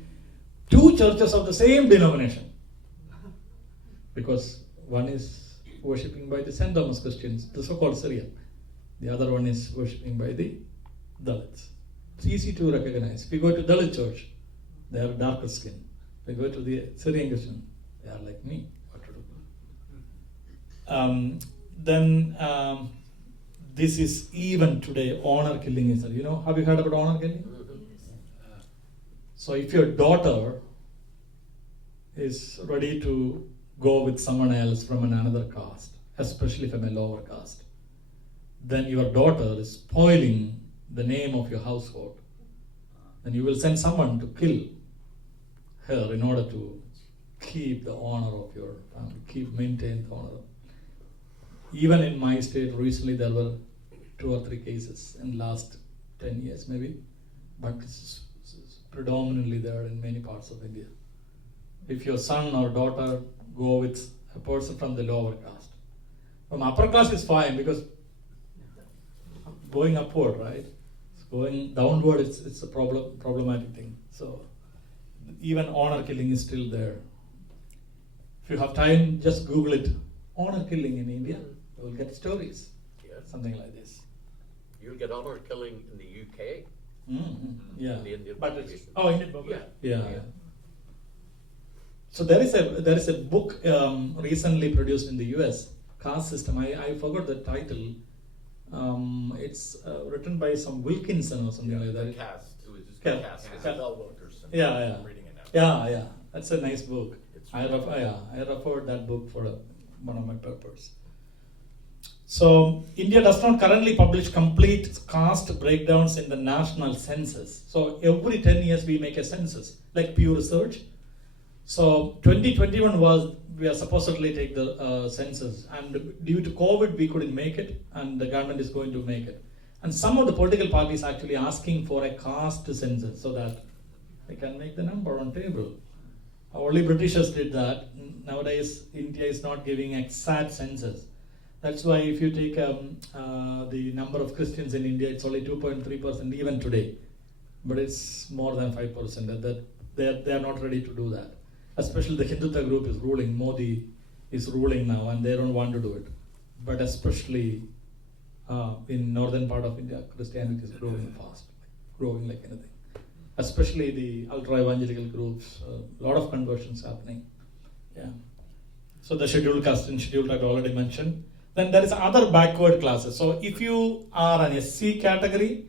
two churches of the same denomination. Because one is worshipping by the St. Thomas Christians, the so-called Syrian. The other one is worshipping by the Dalits. It's easy to recognize. If you go to Dalit church, they have darker skin. If you go to the Syrian Christian, they are like me. What to do? Then this is even today honor killing is. Have you heard about honor killing? So if your daughter is ready to go with someone else from another caste, especially from a lower caste, then your daughter is spoiling the name of your household. Then you will send someone to kill her in order to keep the honor of your family, maintain the honor. Even in my state, recently there were 2 or 3 cases in the last 10 years maybe, but it's predominantly there in many parts of India. If your son or daughter go with a person from the lower caste. From upper class is fine because going upward, right? Going downward, it's a problematic thing. So even honor killing is still there. If you have time, just Google it. Honor killing in India. You will get stories. Yeah. Something like this. You'll get honor killing in the UK. Mm-hmm. Yeah. In the Indian but population. Indian population. Yeah. Yeah. So there is a book recently produced in the U.S. Caste System. I forgot the title. It's written by some Wilkinson or something like that. Caste. It was just Caste. Caste. Caste. Isabel Wilkerson. Yeah. I'm reading it now. Yeah. That's a nice book. It's I really referred that book for one of my papers. So India does not currently publish complete caste breakdowns in the national census. So every 10 years we make a census, like Pew Research. So 2021 we are supposedly take the census, and due to COVID we couldn't make it, and the government is going to make it. And some of the political parties actually asking for a caste census so that they can make the number on table. Only Britishers did that. Nowadays India is not giving exact census. That's why if you take the number of Christians in India, it's only 2.3% even today. But it's more than 5%. That they are not ready to do that. Especially the Hindutva group is ruling. Modi is ruling now, and they don't want to do it. But especially in northern part of India, Christianity is growing fast, growing like anything. Especially the ultra-evangelical groups, a lot of conversions happening. Yeah. So the scheduled caste and scheduled tribe I already mentioned. Then there is other backward classes. So if you are an SC category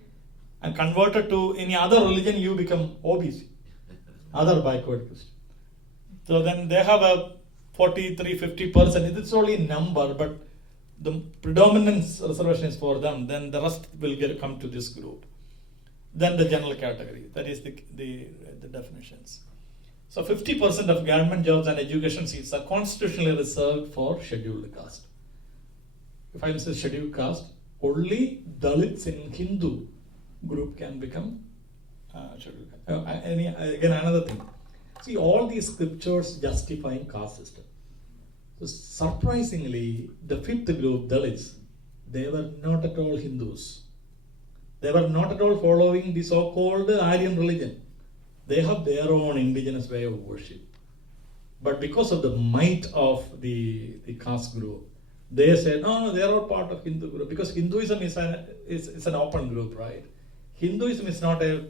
and converted to any other religion, you become OBC, other backward Christian. So then they have a 43-50%. It's only a number, but the predominant reservation is for them. Then the rest will come to this group. Then the general category. That is the definitions. So 50% of government jobs and education seats are constitutionally reserved for scheduled caste. If I say scheduled caste, only Dalits in Hindu group can become scheduled caste. Again, another thing. See, all these scriptures justifying caste system. So surprisingly, the fifth group, Dalits, they were not at all Hindus. They were not at all following the so-called Aryan religion. They have their own indigenous way of worship. But because of the might of the caste group, they said, no, they are all part of Hindu group. Because Hinduism is an open group, right? Hinduism is not a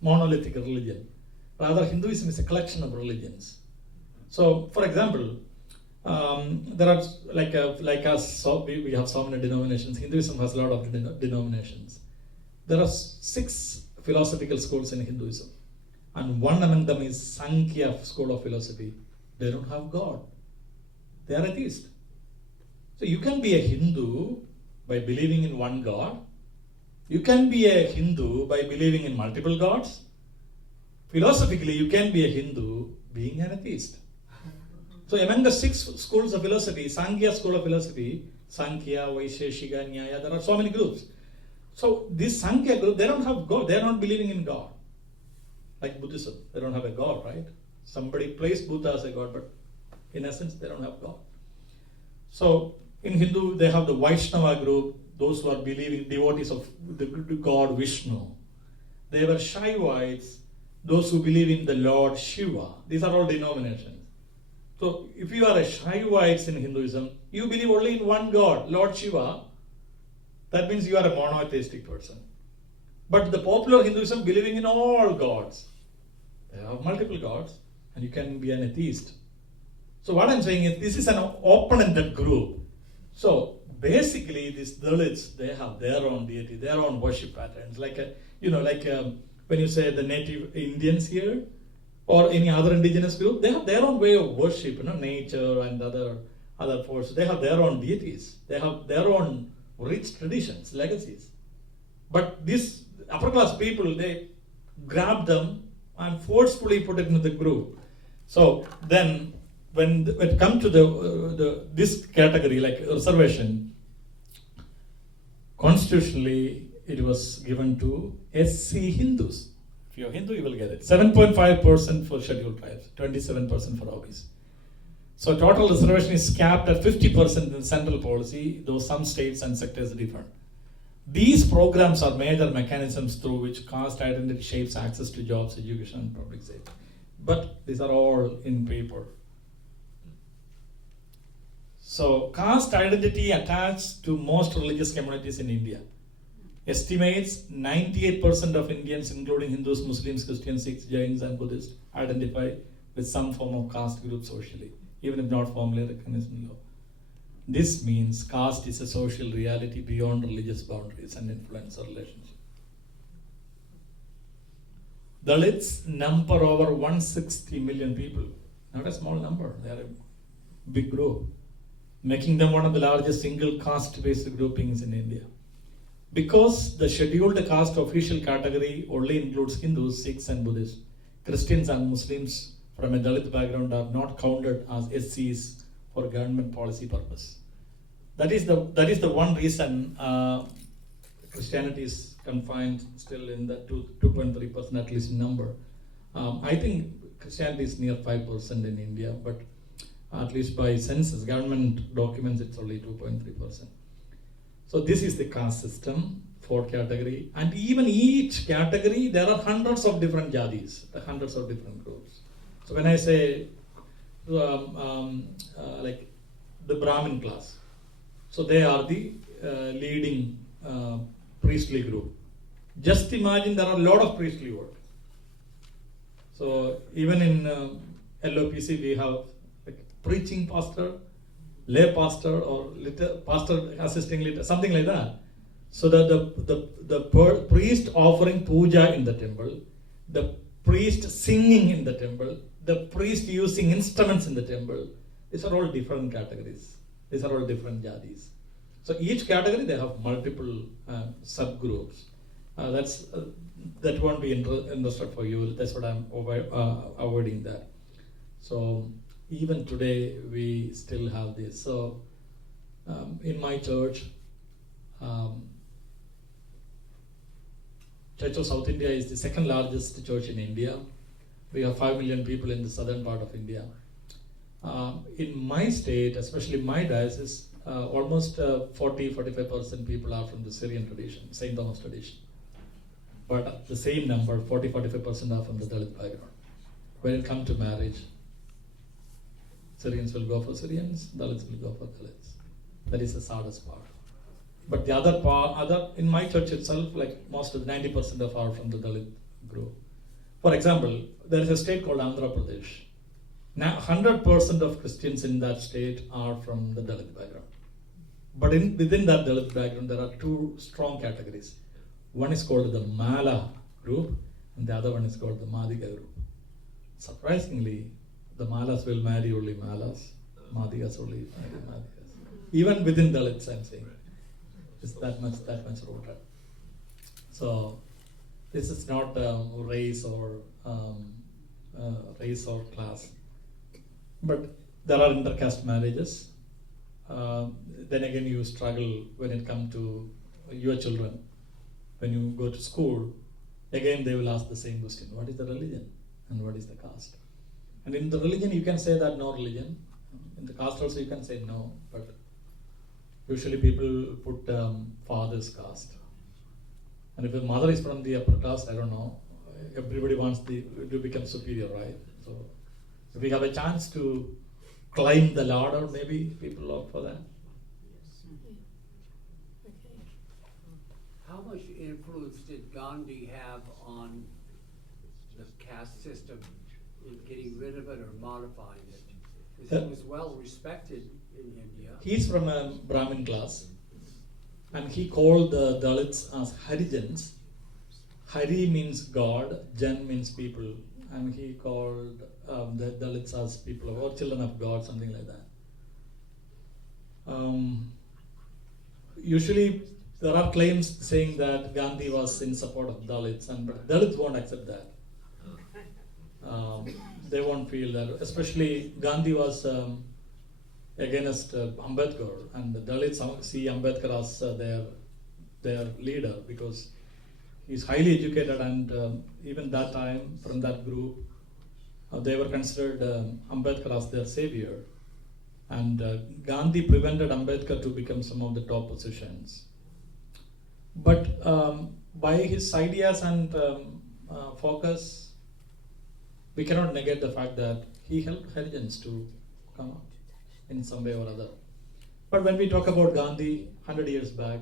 monolithic religion. Rather, Hinduism is a collection of religions. So, for example, there are like us. So we have so many denominations. Hinduism has a lot of denominations. There are 6 philosophical schools in Hinduism, and one among them is Sankhya school of philosophy. They don't have God. They are atheist. So you can be a Hindu by believing in one God. You can be a Hindu by believing in multiple gods. Philosophically, you can be a Hindu being an atheist. So among the 6 schools of philosophy, Sankhya school of philosophy, Sankhya, Vaisheshika, Nyaya, there are so many groups. So this Sankhya group, they don't have God. They are not believing in God. Like Buddhism, they don't have a God, right? Somebody placed Buddha as a God, but in essence, they don't have God. So in Hindu, they have the Vaishnava group, those who are believing devotees of the God Vishnu. They were Shaivites, those who believe in the Lord Shiva. These are all denominations. So if you are a Shaivites in Hinduism, you believe only in one God, Lord Shiva. That means you are a monotheistic person. But the popular Hinduism believing in all gods. They have multiple gods, and you can be an atheist. So what I'm saying is, this is an open-ended group. So basically, these Dalits, they have their own deity, their own worship patterns. When you say the native Indians here, or any other indigenous group, they have their own way of worship, nature and other forces. They have their own deities. They have their own rich traditions, legacies. But these upper class people, they grab them and forcefully put it into the group. So then, when it comes to this category, like reservation, constitutionally it was given to SC Hindus. If you're Hindu, you will get it. 7.5% for scheduled tribes, 27% for OBC. So total reservation is capped at 50% in the central policy, though some states and sectors differ. These programs are major mechanisms through which caste identity shapes access to jobs, education, and public safety. But these are all in paper. So caste identity attached to most religious communities in India. Estimates 98% of Indians, including Hindus, Muslims, Christians, Sikhs, Jains, and Buddhists, identify with some form of caste group socially, even if not formally recognized in law. This means caste is a social reality beyond religious boundaries and influence or relationship. Dalits number over 160 million people. Not a small number, they are a big group, making them one of the largest single caste-based groupings in India. Because the scheduled caste official category only includes Hindus, Sikhs and Buddhists, Christians and Muslims from a Dalit background are not counted as SCs for government policy purpose. That is the one reason Christianity is confined still in the 2.3% at least number. I think Christianity is near 5% in India, but at least by census, government documents, it's only 2.3%. So this is the caste system, 4 category, and even each category there are hundreds of different jadis, hundreds of different groups. So when I say like the Brahmin class, so they are the leading priestly group. Just imagine there are a lot of priestly work. So even in LOPC we have like preaching pastor, lay pastor, or pastor assisting leader, something like that. So the priest offering puja in the temple, the priest singing in the temple, the priest using instruments in the temple, these are all different categories. These are all different jadis. So each category they have multiple subgroups. That won't be interested for you. That's what I'm avoiding that. So even today we still have this. So in my church, Church of South India is the second largest church in India. We have 5 million people in the southern part of India. In my state, especially my diocese, almost 40-45% people are from the Syrian tradition, St. Thomas tradition. But the same number, 40-45% are from the Dalit background. When it comes to marriage, Syrians will go for Syrians, Dalits will go for Dalits. That is the saddest part. But the other part, in my church itself, like most of the 90% are from the Dalit group. For example, there is a state called Andhra Pradesh. Now, 100% of Christians in that state are from the Dalit background. But within that Dalit background, there are 2 strong categories. One is called the Mala group, and the other one is called the Madhika group. Surprisingly, the Malas will marry only Malas, Madhikas only marry Madhikas. Even within Dalits, I'm saying, it's that much rooted. So this is not race or class, but there are intercaste marriages. Then again, you struggle when it comes to your children. When you go to school, again they will ask the same question: what is the religion and what is the caste? And in the religion, you can say that no religion. In the caste also, you can say no, but usually people put father's caste. And if the mother is from the upper caste, I don't know. Everybody wants to become superior, right? So if we have a chance to climb the ladder, maybe people opt for that. How much influence did Gandhi have on the caste system in getting rid of it or modifying it? Because he was well respected in India. He's from a Brahmin class, and he called the Dalits as Harijans. Hari means God, Jan means people, and he called the Dalits as people or children of God, something like that. Usually there are claims saying that Gandhi was in support of Dalits, and but Dalits won't accept that. They won't feel that, especially Gandhi was against Ambedkar, and the Dalits see Ambedkar as their leader because he's highly educated, and even that time from that group they were considered Ambedkar as their savior, and Gandhi prevented Ambedkar to become some of the top positions. But by his ideas and focus, we cannot negate the fact that he helped Harijans to come out in some way or other. But when we talk about Gandhi 100 years back,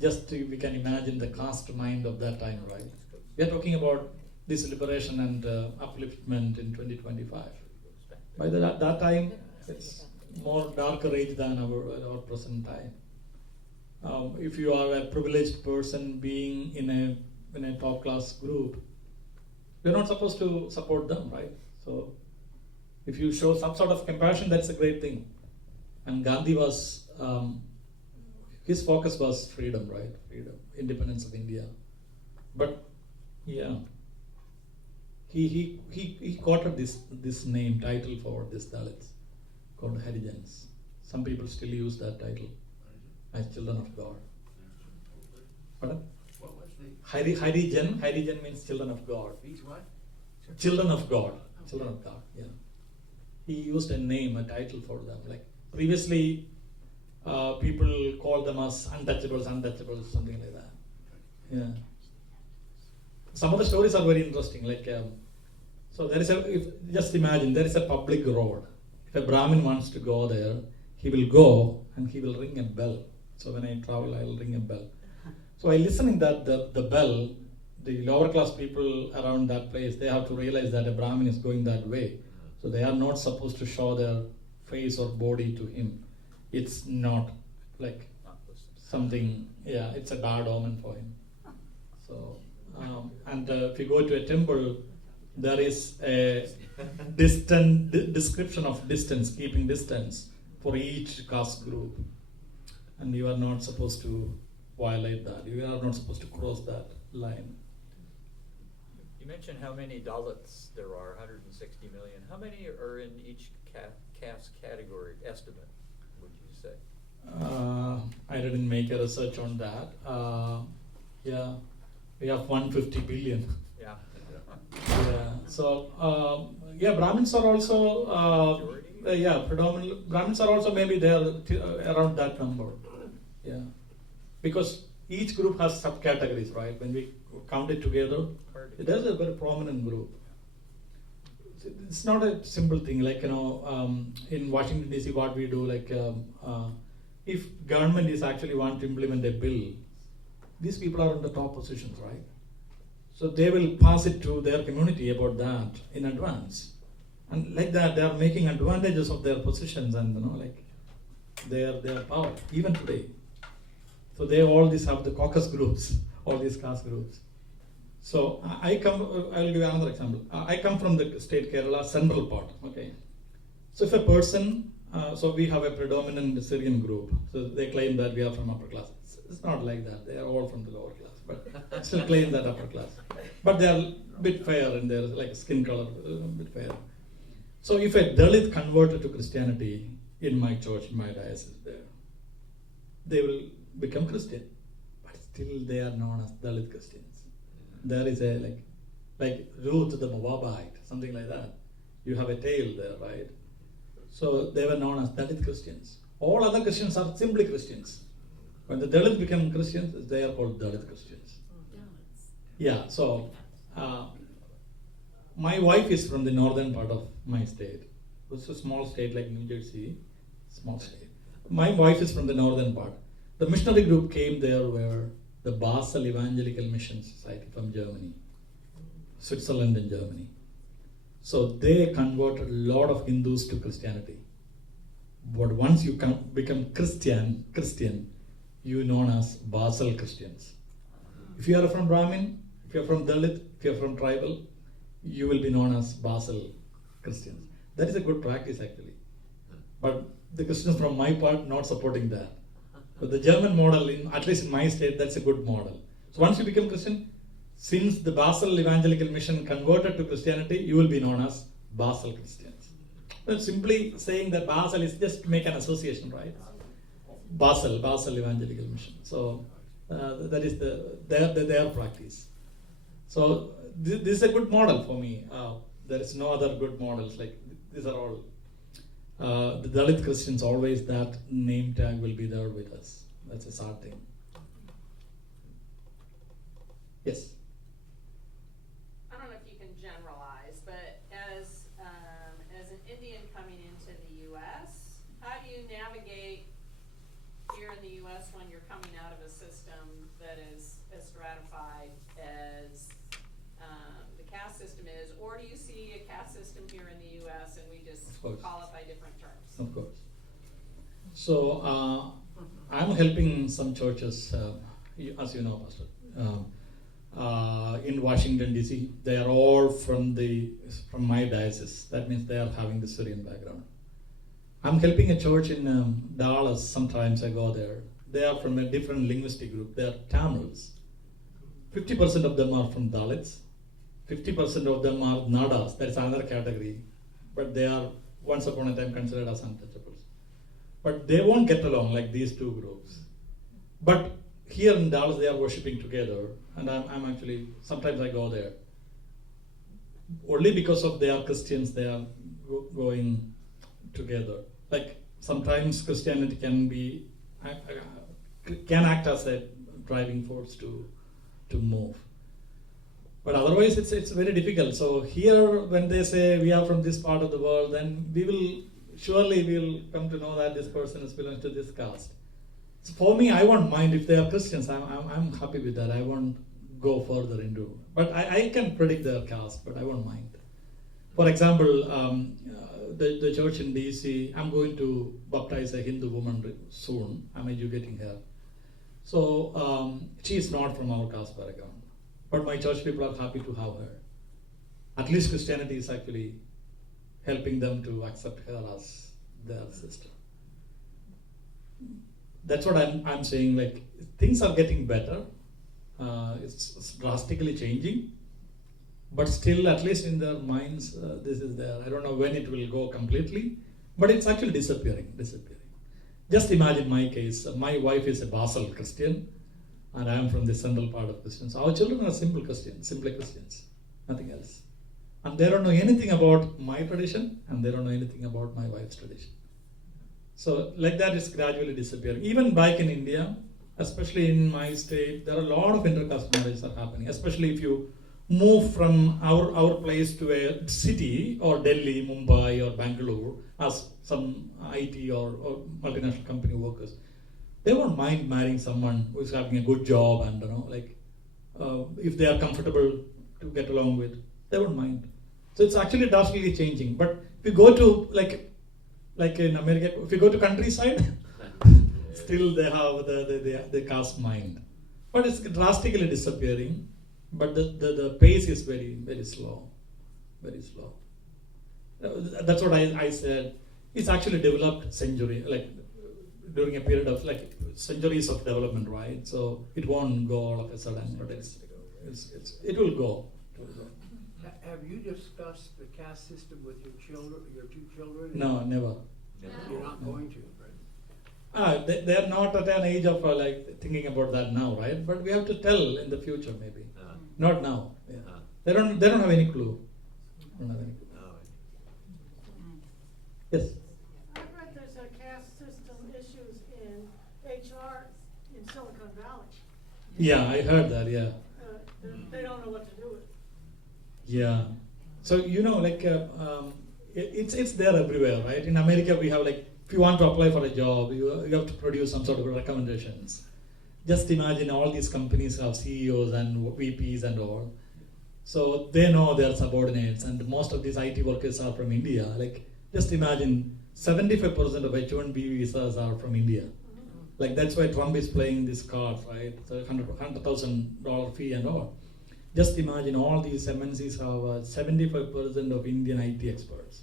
we can imagine the caste mind of that time, right? We are talking about this liberation and upliftment in 2025. By that time, it's more darker age than our present time. If you are a privileged person being in a top class group, we're not supposed to support them, right? So if you show some sort of compassion, that's a great thing. And Gandhi was, his focus was freedom, right? Freedom, independence of India. But yeah, he quoted this name, title for this Dalits called Harijans. Some people still use that title as children of God. Pardon? What was the? Harijan means children of God. These what? Children of God. Children of God, yeah. He used a name, a title for them. Like previously, people called them as untouchables, something like that. Yeah. Some of the stories are very interesting. Like, so there is just imagine there is a public road. If a Brahmin wants to go there, he will go and he will ring a bell. So when I travel, I will ring a bell. So while listening that the bell, the lower class people around that place, they have to realize that a Brahmin is going that way. So they are not supposed to show their face or body to him. It's not like something, yeah, it's a bad omen for him. So, and if you go to a temple, there is a description of distance, keeping distance for each caste group. And you are not supposed to violate that. You are not supposed to cross that line. You mentioned how many Dalits there are, 160 million. How many are in each caste category estimate, would you say? I didn't make a research on that. Yeah, we have 150 billion. Yeah. Yeah. So yeah, Brahmins are also yeah, predominantly Brahmins are also maybe there around that number. Yeah, because each group has subcategories, right? When we count it together, it is a very prominent group. It's not a simple thing. Like in Washington DC, what we do, like if government is actually want to implement a bill, these people are in the top positions, right? So they will pass it to their community about that in advance, and like that they are making advantages of their positions and like their power even today. So they all these have the caucus groups, all these caste groups. So I will give you another example. I come from the state Kerala, central part. Okay. So if a person, so we have a predominant Syrian group. So they claim that we are from upper class. It's not like that. They are all from the lower class, but still claim that upper class. But they are a bit fair in their like skin color, a bit fair. So if a Dalit converted to Christianity in my church, in my diocese, they will become Christian, but still they are known as Dalit Christians. There is a like Ruth the Moabite, something like that. You have a tale there, right? So they were known as Dalit Christians. All other Christians are simply Christians. When the Dalits become Christians, they are called Dalit Christians. Yeah, so my wife is from the northern part of my state. It's a small state like New Jersey, small state. My wife is from the northern part. The missionary group came there were the Basel Evangelical Mission Society from Germany, Switzerland and Germany. So they converted a lot of Hindus to Christianity. But once you become Christian, you are known as Basel Christians. If you are from Brahmin, if you are from Dalit, if you are from tribal, you will be known as Basel Christians. That is a good practice actually. But the Christians from my part not supporting that. But the German model, at least in my state, that's a good model. So once you become Christian, since the Basel Evangelical Mission converted to Christianity, you will be known as Basel Christians. Well, simply saying that Basel is just to make an association, right? Basel Evangelical Mission. So that is their practice. So this is a good model for me. There is no other good models. Like these are all. The Dalit Christians, always that name tag will be there with us. That's a sad thing. Yes? I don't know if you can generalize, but as an Indian coming into the U.S., how do you navigate here in the U.S. when you're coming out of a system that is as stratified as the caste see a caste system here in the US and we just Of course. call it by different terms. Of course. So I'm helping some churches, as you know, Pastor, in Washington D.C. They are all from my diocese. That means they are having the Syrian background. I'm helping a church in Dallas. Sometimes I go there. They are from a different linguistic group. They are Tamils. 50% of them are from Dalits. 50% of them are Nadas. That's another category. But they are once upon a time considered as untouchables. But they won't get along like these two groups. But here in Dallas, they are worshipping together, and I'm actually, sometimes I go there. Only because of they are Christians, they are going together. Like sometimes Christianity can act as a driving force to move. But otherwise, it's very difficult. So here, when they say we are from this part of the world, then we'll come to know that this person belongs to this caste. So for me, I won't mind if they are Christians. I'm happy with that. I won't go further into. But I can predict their caste, but I won't mind. For example, the church in DC, I'm going to baptize a Hindu woman soon. I'm educating her. So she is not from our caste background. But my church people are happy to have her. At least Christianity is actually helping them to accept her as their sister. That's what I'm saying. Like things are getting better. It's drastically changing, but still, at least in their minds, this is there. I don't know when it will go completely, but it's actually disappearing. Just imagine my case. My wife is a Basel Christian, and I am from the central part of Christians. Our children are simply Christians, nothing else. And they don't know anything about my tradition, and they don't know anything about my wife's tradition. So like that, it's gradually disappearing. Even back in India, especially in my state, there are a lot of intercaste marriages are happening, especially if you move from our place to a city or Delhi, Mumbai or Bangalore as some IT or multinational company workers. They won't mind marrying someone who is having a good job and if they are comfortable to get along with, they won't mind. So it's actually drastically changing. But if you go to like in America, if you go to countryside, still they have the caste mind. But it's drastically disappearing. But the pace is very, very slow. Very slow. That's what I said. It's actually developed during a period of centuries of development, right? So it won't go all of a sudden, but it will go. Have you discussed the caste system with your two children? No, never. You're not going to, right? They are not at an age of thinking about that now, right? But we have to tell in the future, maybe. Not now. Yeah. They don't have any clue. Yes. I've read there's a caste system issues in HR in Silicon Valley. Yeah, I heard that. Yeah. They don't know what to do with it. Yeah. So it's there everywhere, right? In America, we have if you want to apply for a job, you have to produce some sort of recommendations. Just imagine all these companies have CEOs and VPs and all. So they know their subordinates, and most of these IT workers are from India. Just imagine 75% of H-1B visas are from India. That's why Trump is playing this card, right? The $100,000 fee and all. Just imagine all these MNCs have 75% of Indian IT experts.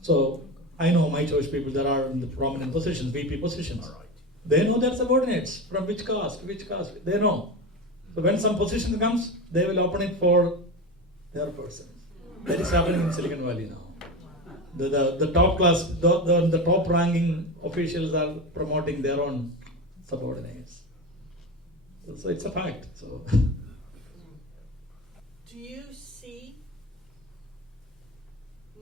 So I know my church people that are in the prominent positions, VP positions. They know their subordinates from which caste, they know. So when some position comes, they will open it for their person. That is happening in Silicon Valley now. The top class, the top ranking officials are promoting their own subordinates. So it's a fact. So. Do you see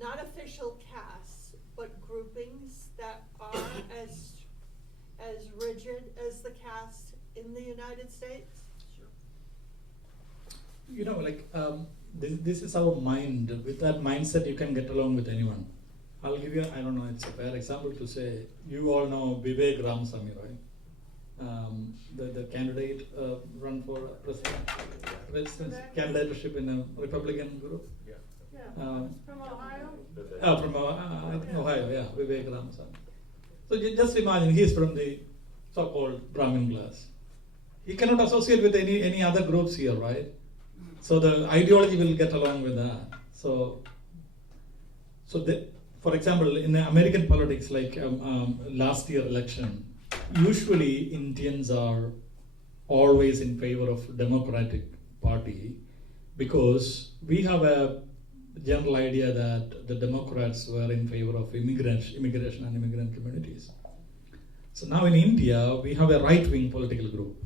not official castes, but groupings that are as rigid as the caste in the United States? This is our mind. With that mindset, you can get along with anyone. I'll give you, it's a fair example to say, you all know Vivek Ramasamy, right? The candidate run for president, candidatureship in a Republican group. Yeah. From Ohio? From Ohio, yeah, Vivek Ramasan. So just imagine, he's from the so-called Brahmin class. He cannot associate with any other groups here, right? So the ideology will get along with that. So for example, in American politics, like last year election, usually Indians are always in favor of Democratic Party because we have a general idea that the Democrats were in favor of immigration and immigrant communities. So now in India, we have a right-wing political group.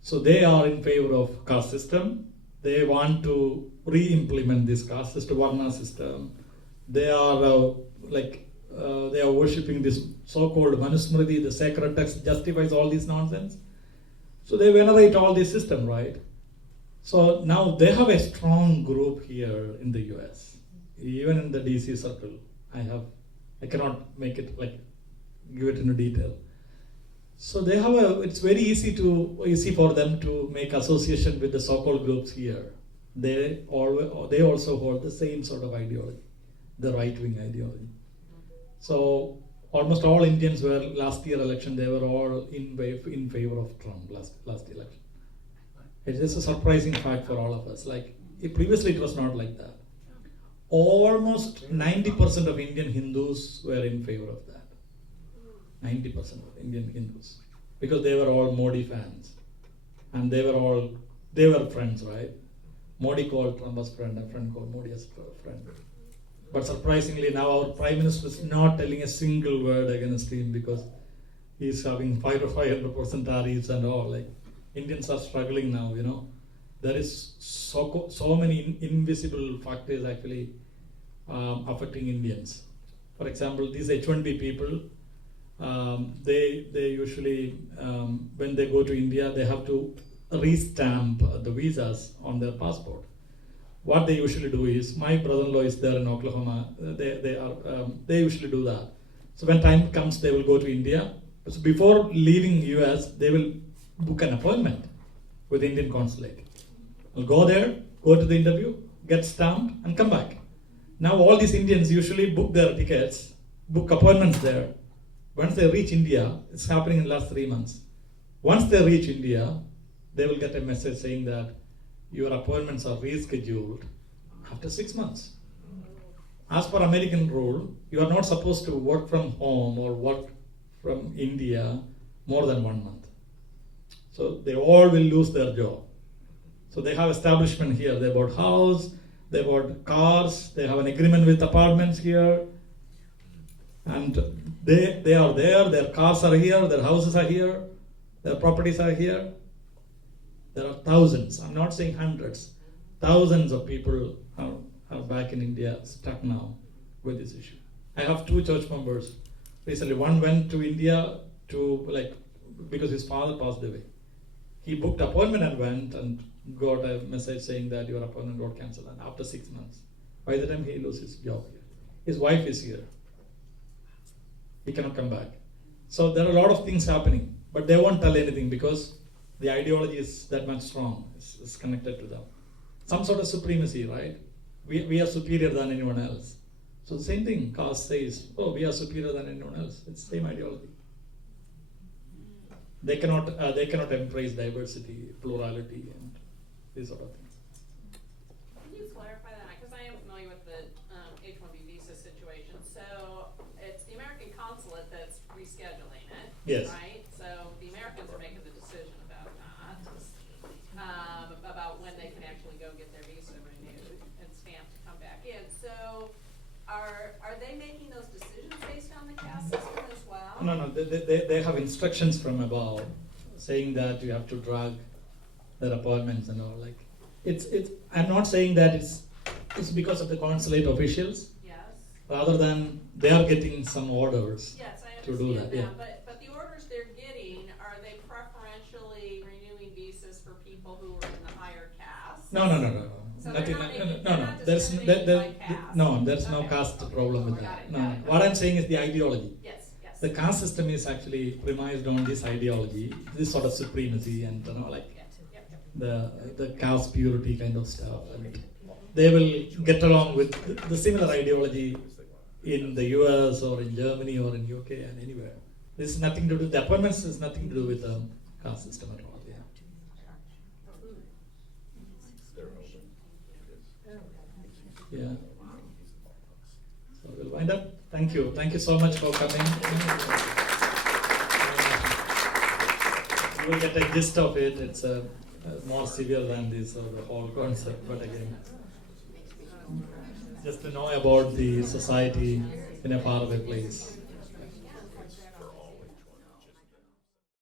So they are in favor of caste system. They want to re-implement this caste system, Varna system. They are they are worshipping this so-called Manusmriti, the sacred text justifies all this nonsense. So they venerate all this system, right? So now they have a strong group here in the US, even in the DC circle. I cannot make it give it in detail. So they have it's very easy for them to make association with the so-called groups here. They also hold the same sort of ideology, the right-wing ideology. So almost all Indians were last year election, they were all in favor of Trump last election. It is a surprising fact for all of us. Previously it was not like that. Almost 90% of Indian Hindus were in favor of that. 90% of Indian Hindus, because they were all Modi fans, and they were friends, right? Modi called Trump as friend, and friend called Modi as friend. But surprisingly, now our Prime Minister is not telling a single word against him because he's having 500% tariffs and all. Indians are struggling now, There is so many invisible factors actually affecting Indians. For example, these H-1B people, they usually, when they go to India, they have to re-stamp the visas on their passport. What they usually do is, my brother-in-law is there in Oklahoma, they usually do that. So when time comes, they will go to India. So before leaving US, they will book an appointment with the Indian consulate. They'll go there, go to the interview, get stamped, and come back. Now all these Indians usually book their tickets, book appointments there. Once they reach India, it's happening in the last 3 months. Once they reach India, they will get a message saying that your appointments are rescheduled after 6 months. As per American rule, you are not supposed to work from home or work from India more than 1 month. So they all will lose their job. So they have establishment here. They bought house, they bought cars, they have an agreement with apartments here. And they are there, their cars are here, their houses are here, their properties are here. There are thousands, I'm not saying hundreds, thousands of people are back in India stuck now with this issue. I have 2 church members. Recently, one went to India because his father passed away. He booked appointment and went and got a message saying that your appointment got cancelled, and after 6 months. By the time he loses his job here. His wife is here. He cannot come back. So there are a lot of things happening, but they won't tell anything because the ideology is that much strong. It's connected to them. Some sort of supremacy, right? We are superior than anyone else. So the same thing, caste says, we are superior than anyone else. It's the same ideology. They cannot embrace diversity, plurality, and these sort of things. Can you clarify that? Because I am familiar with the H-1B visa situation. So it's the American consulate that's rescheduling it, Yes. right? So the Americans are making the decision about that, about when they can actually go get their visa renewed and stamped to come back in. So are they making those decisions based on the caste system as well? No. They have instructions from above saying that you have to drag their appointments and all. I'm not saying that it's because of the consulate officials. Yes. Rather than they are getting some orders. Yes, I to understand do that. Yeah. But the orders they're getting, are they preferentially renewing visas for people who are in the higher caste? No. So Nothing. they're not discriminating by caste. There's no Okay. caste problem with Got that. it, No. got it. What I'm saying is the ideology. Yes. The caste system is actually premised on this ideology, this sort of supremacy, and Yep. the caste purity kind of stuff. And they will get along with the similar ideology in the US or in Germany or in UK and anywhere. This is nothing to do, the appointments is nothing to do with the caste system at all. Yeah. Yeah. So we'll wind up. Thank you. Thank you so much for coming. You will get a gist of it. It's more severe than this or the whole concept, but again, just to know about the society in a faraway place.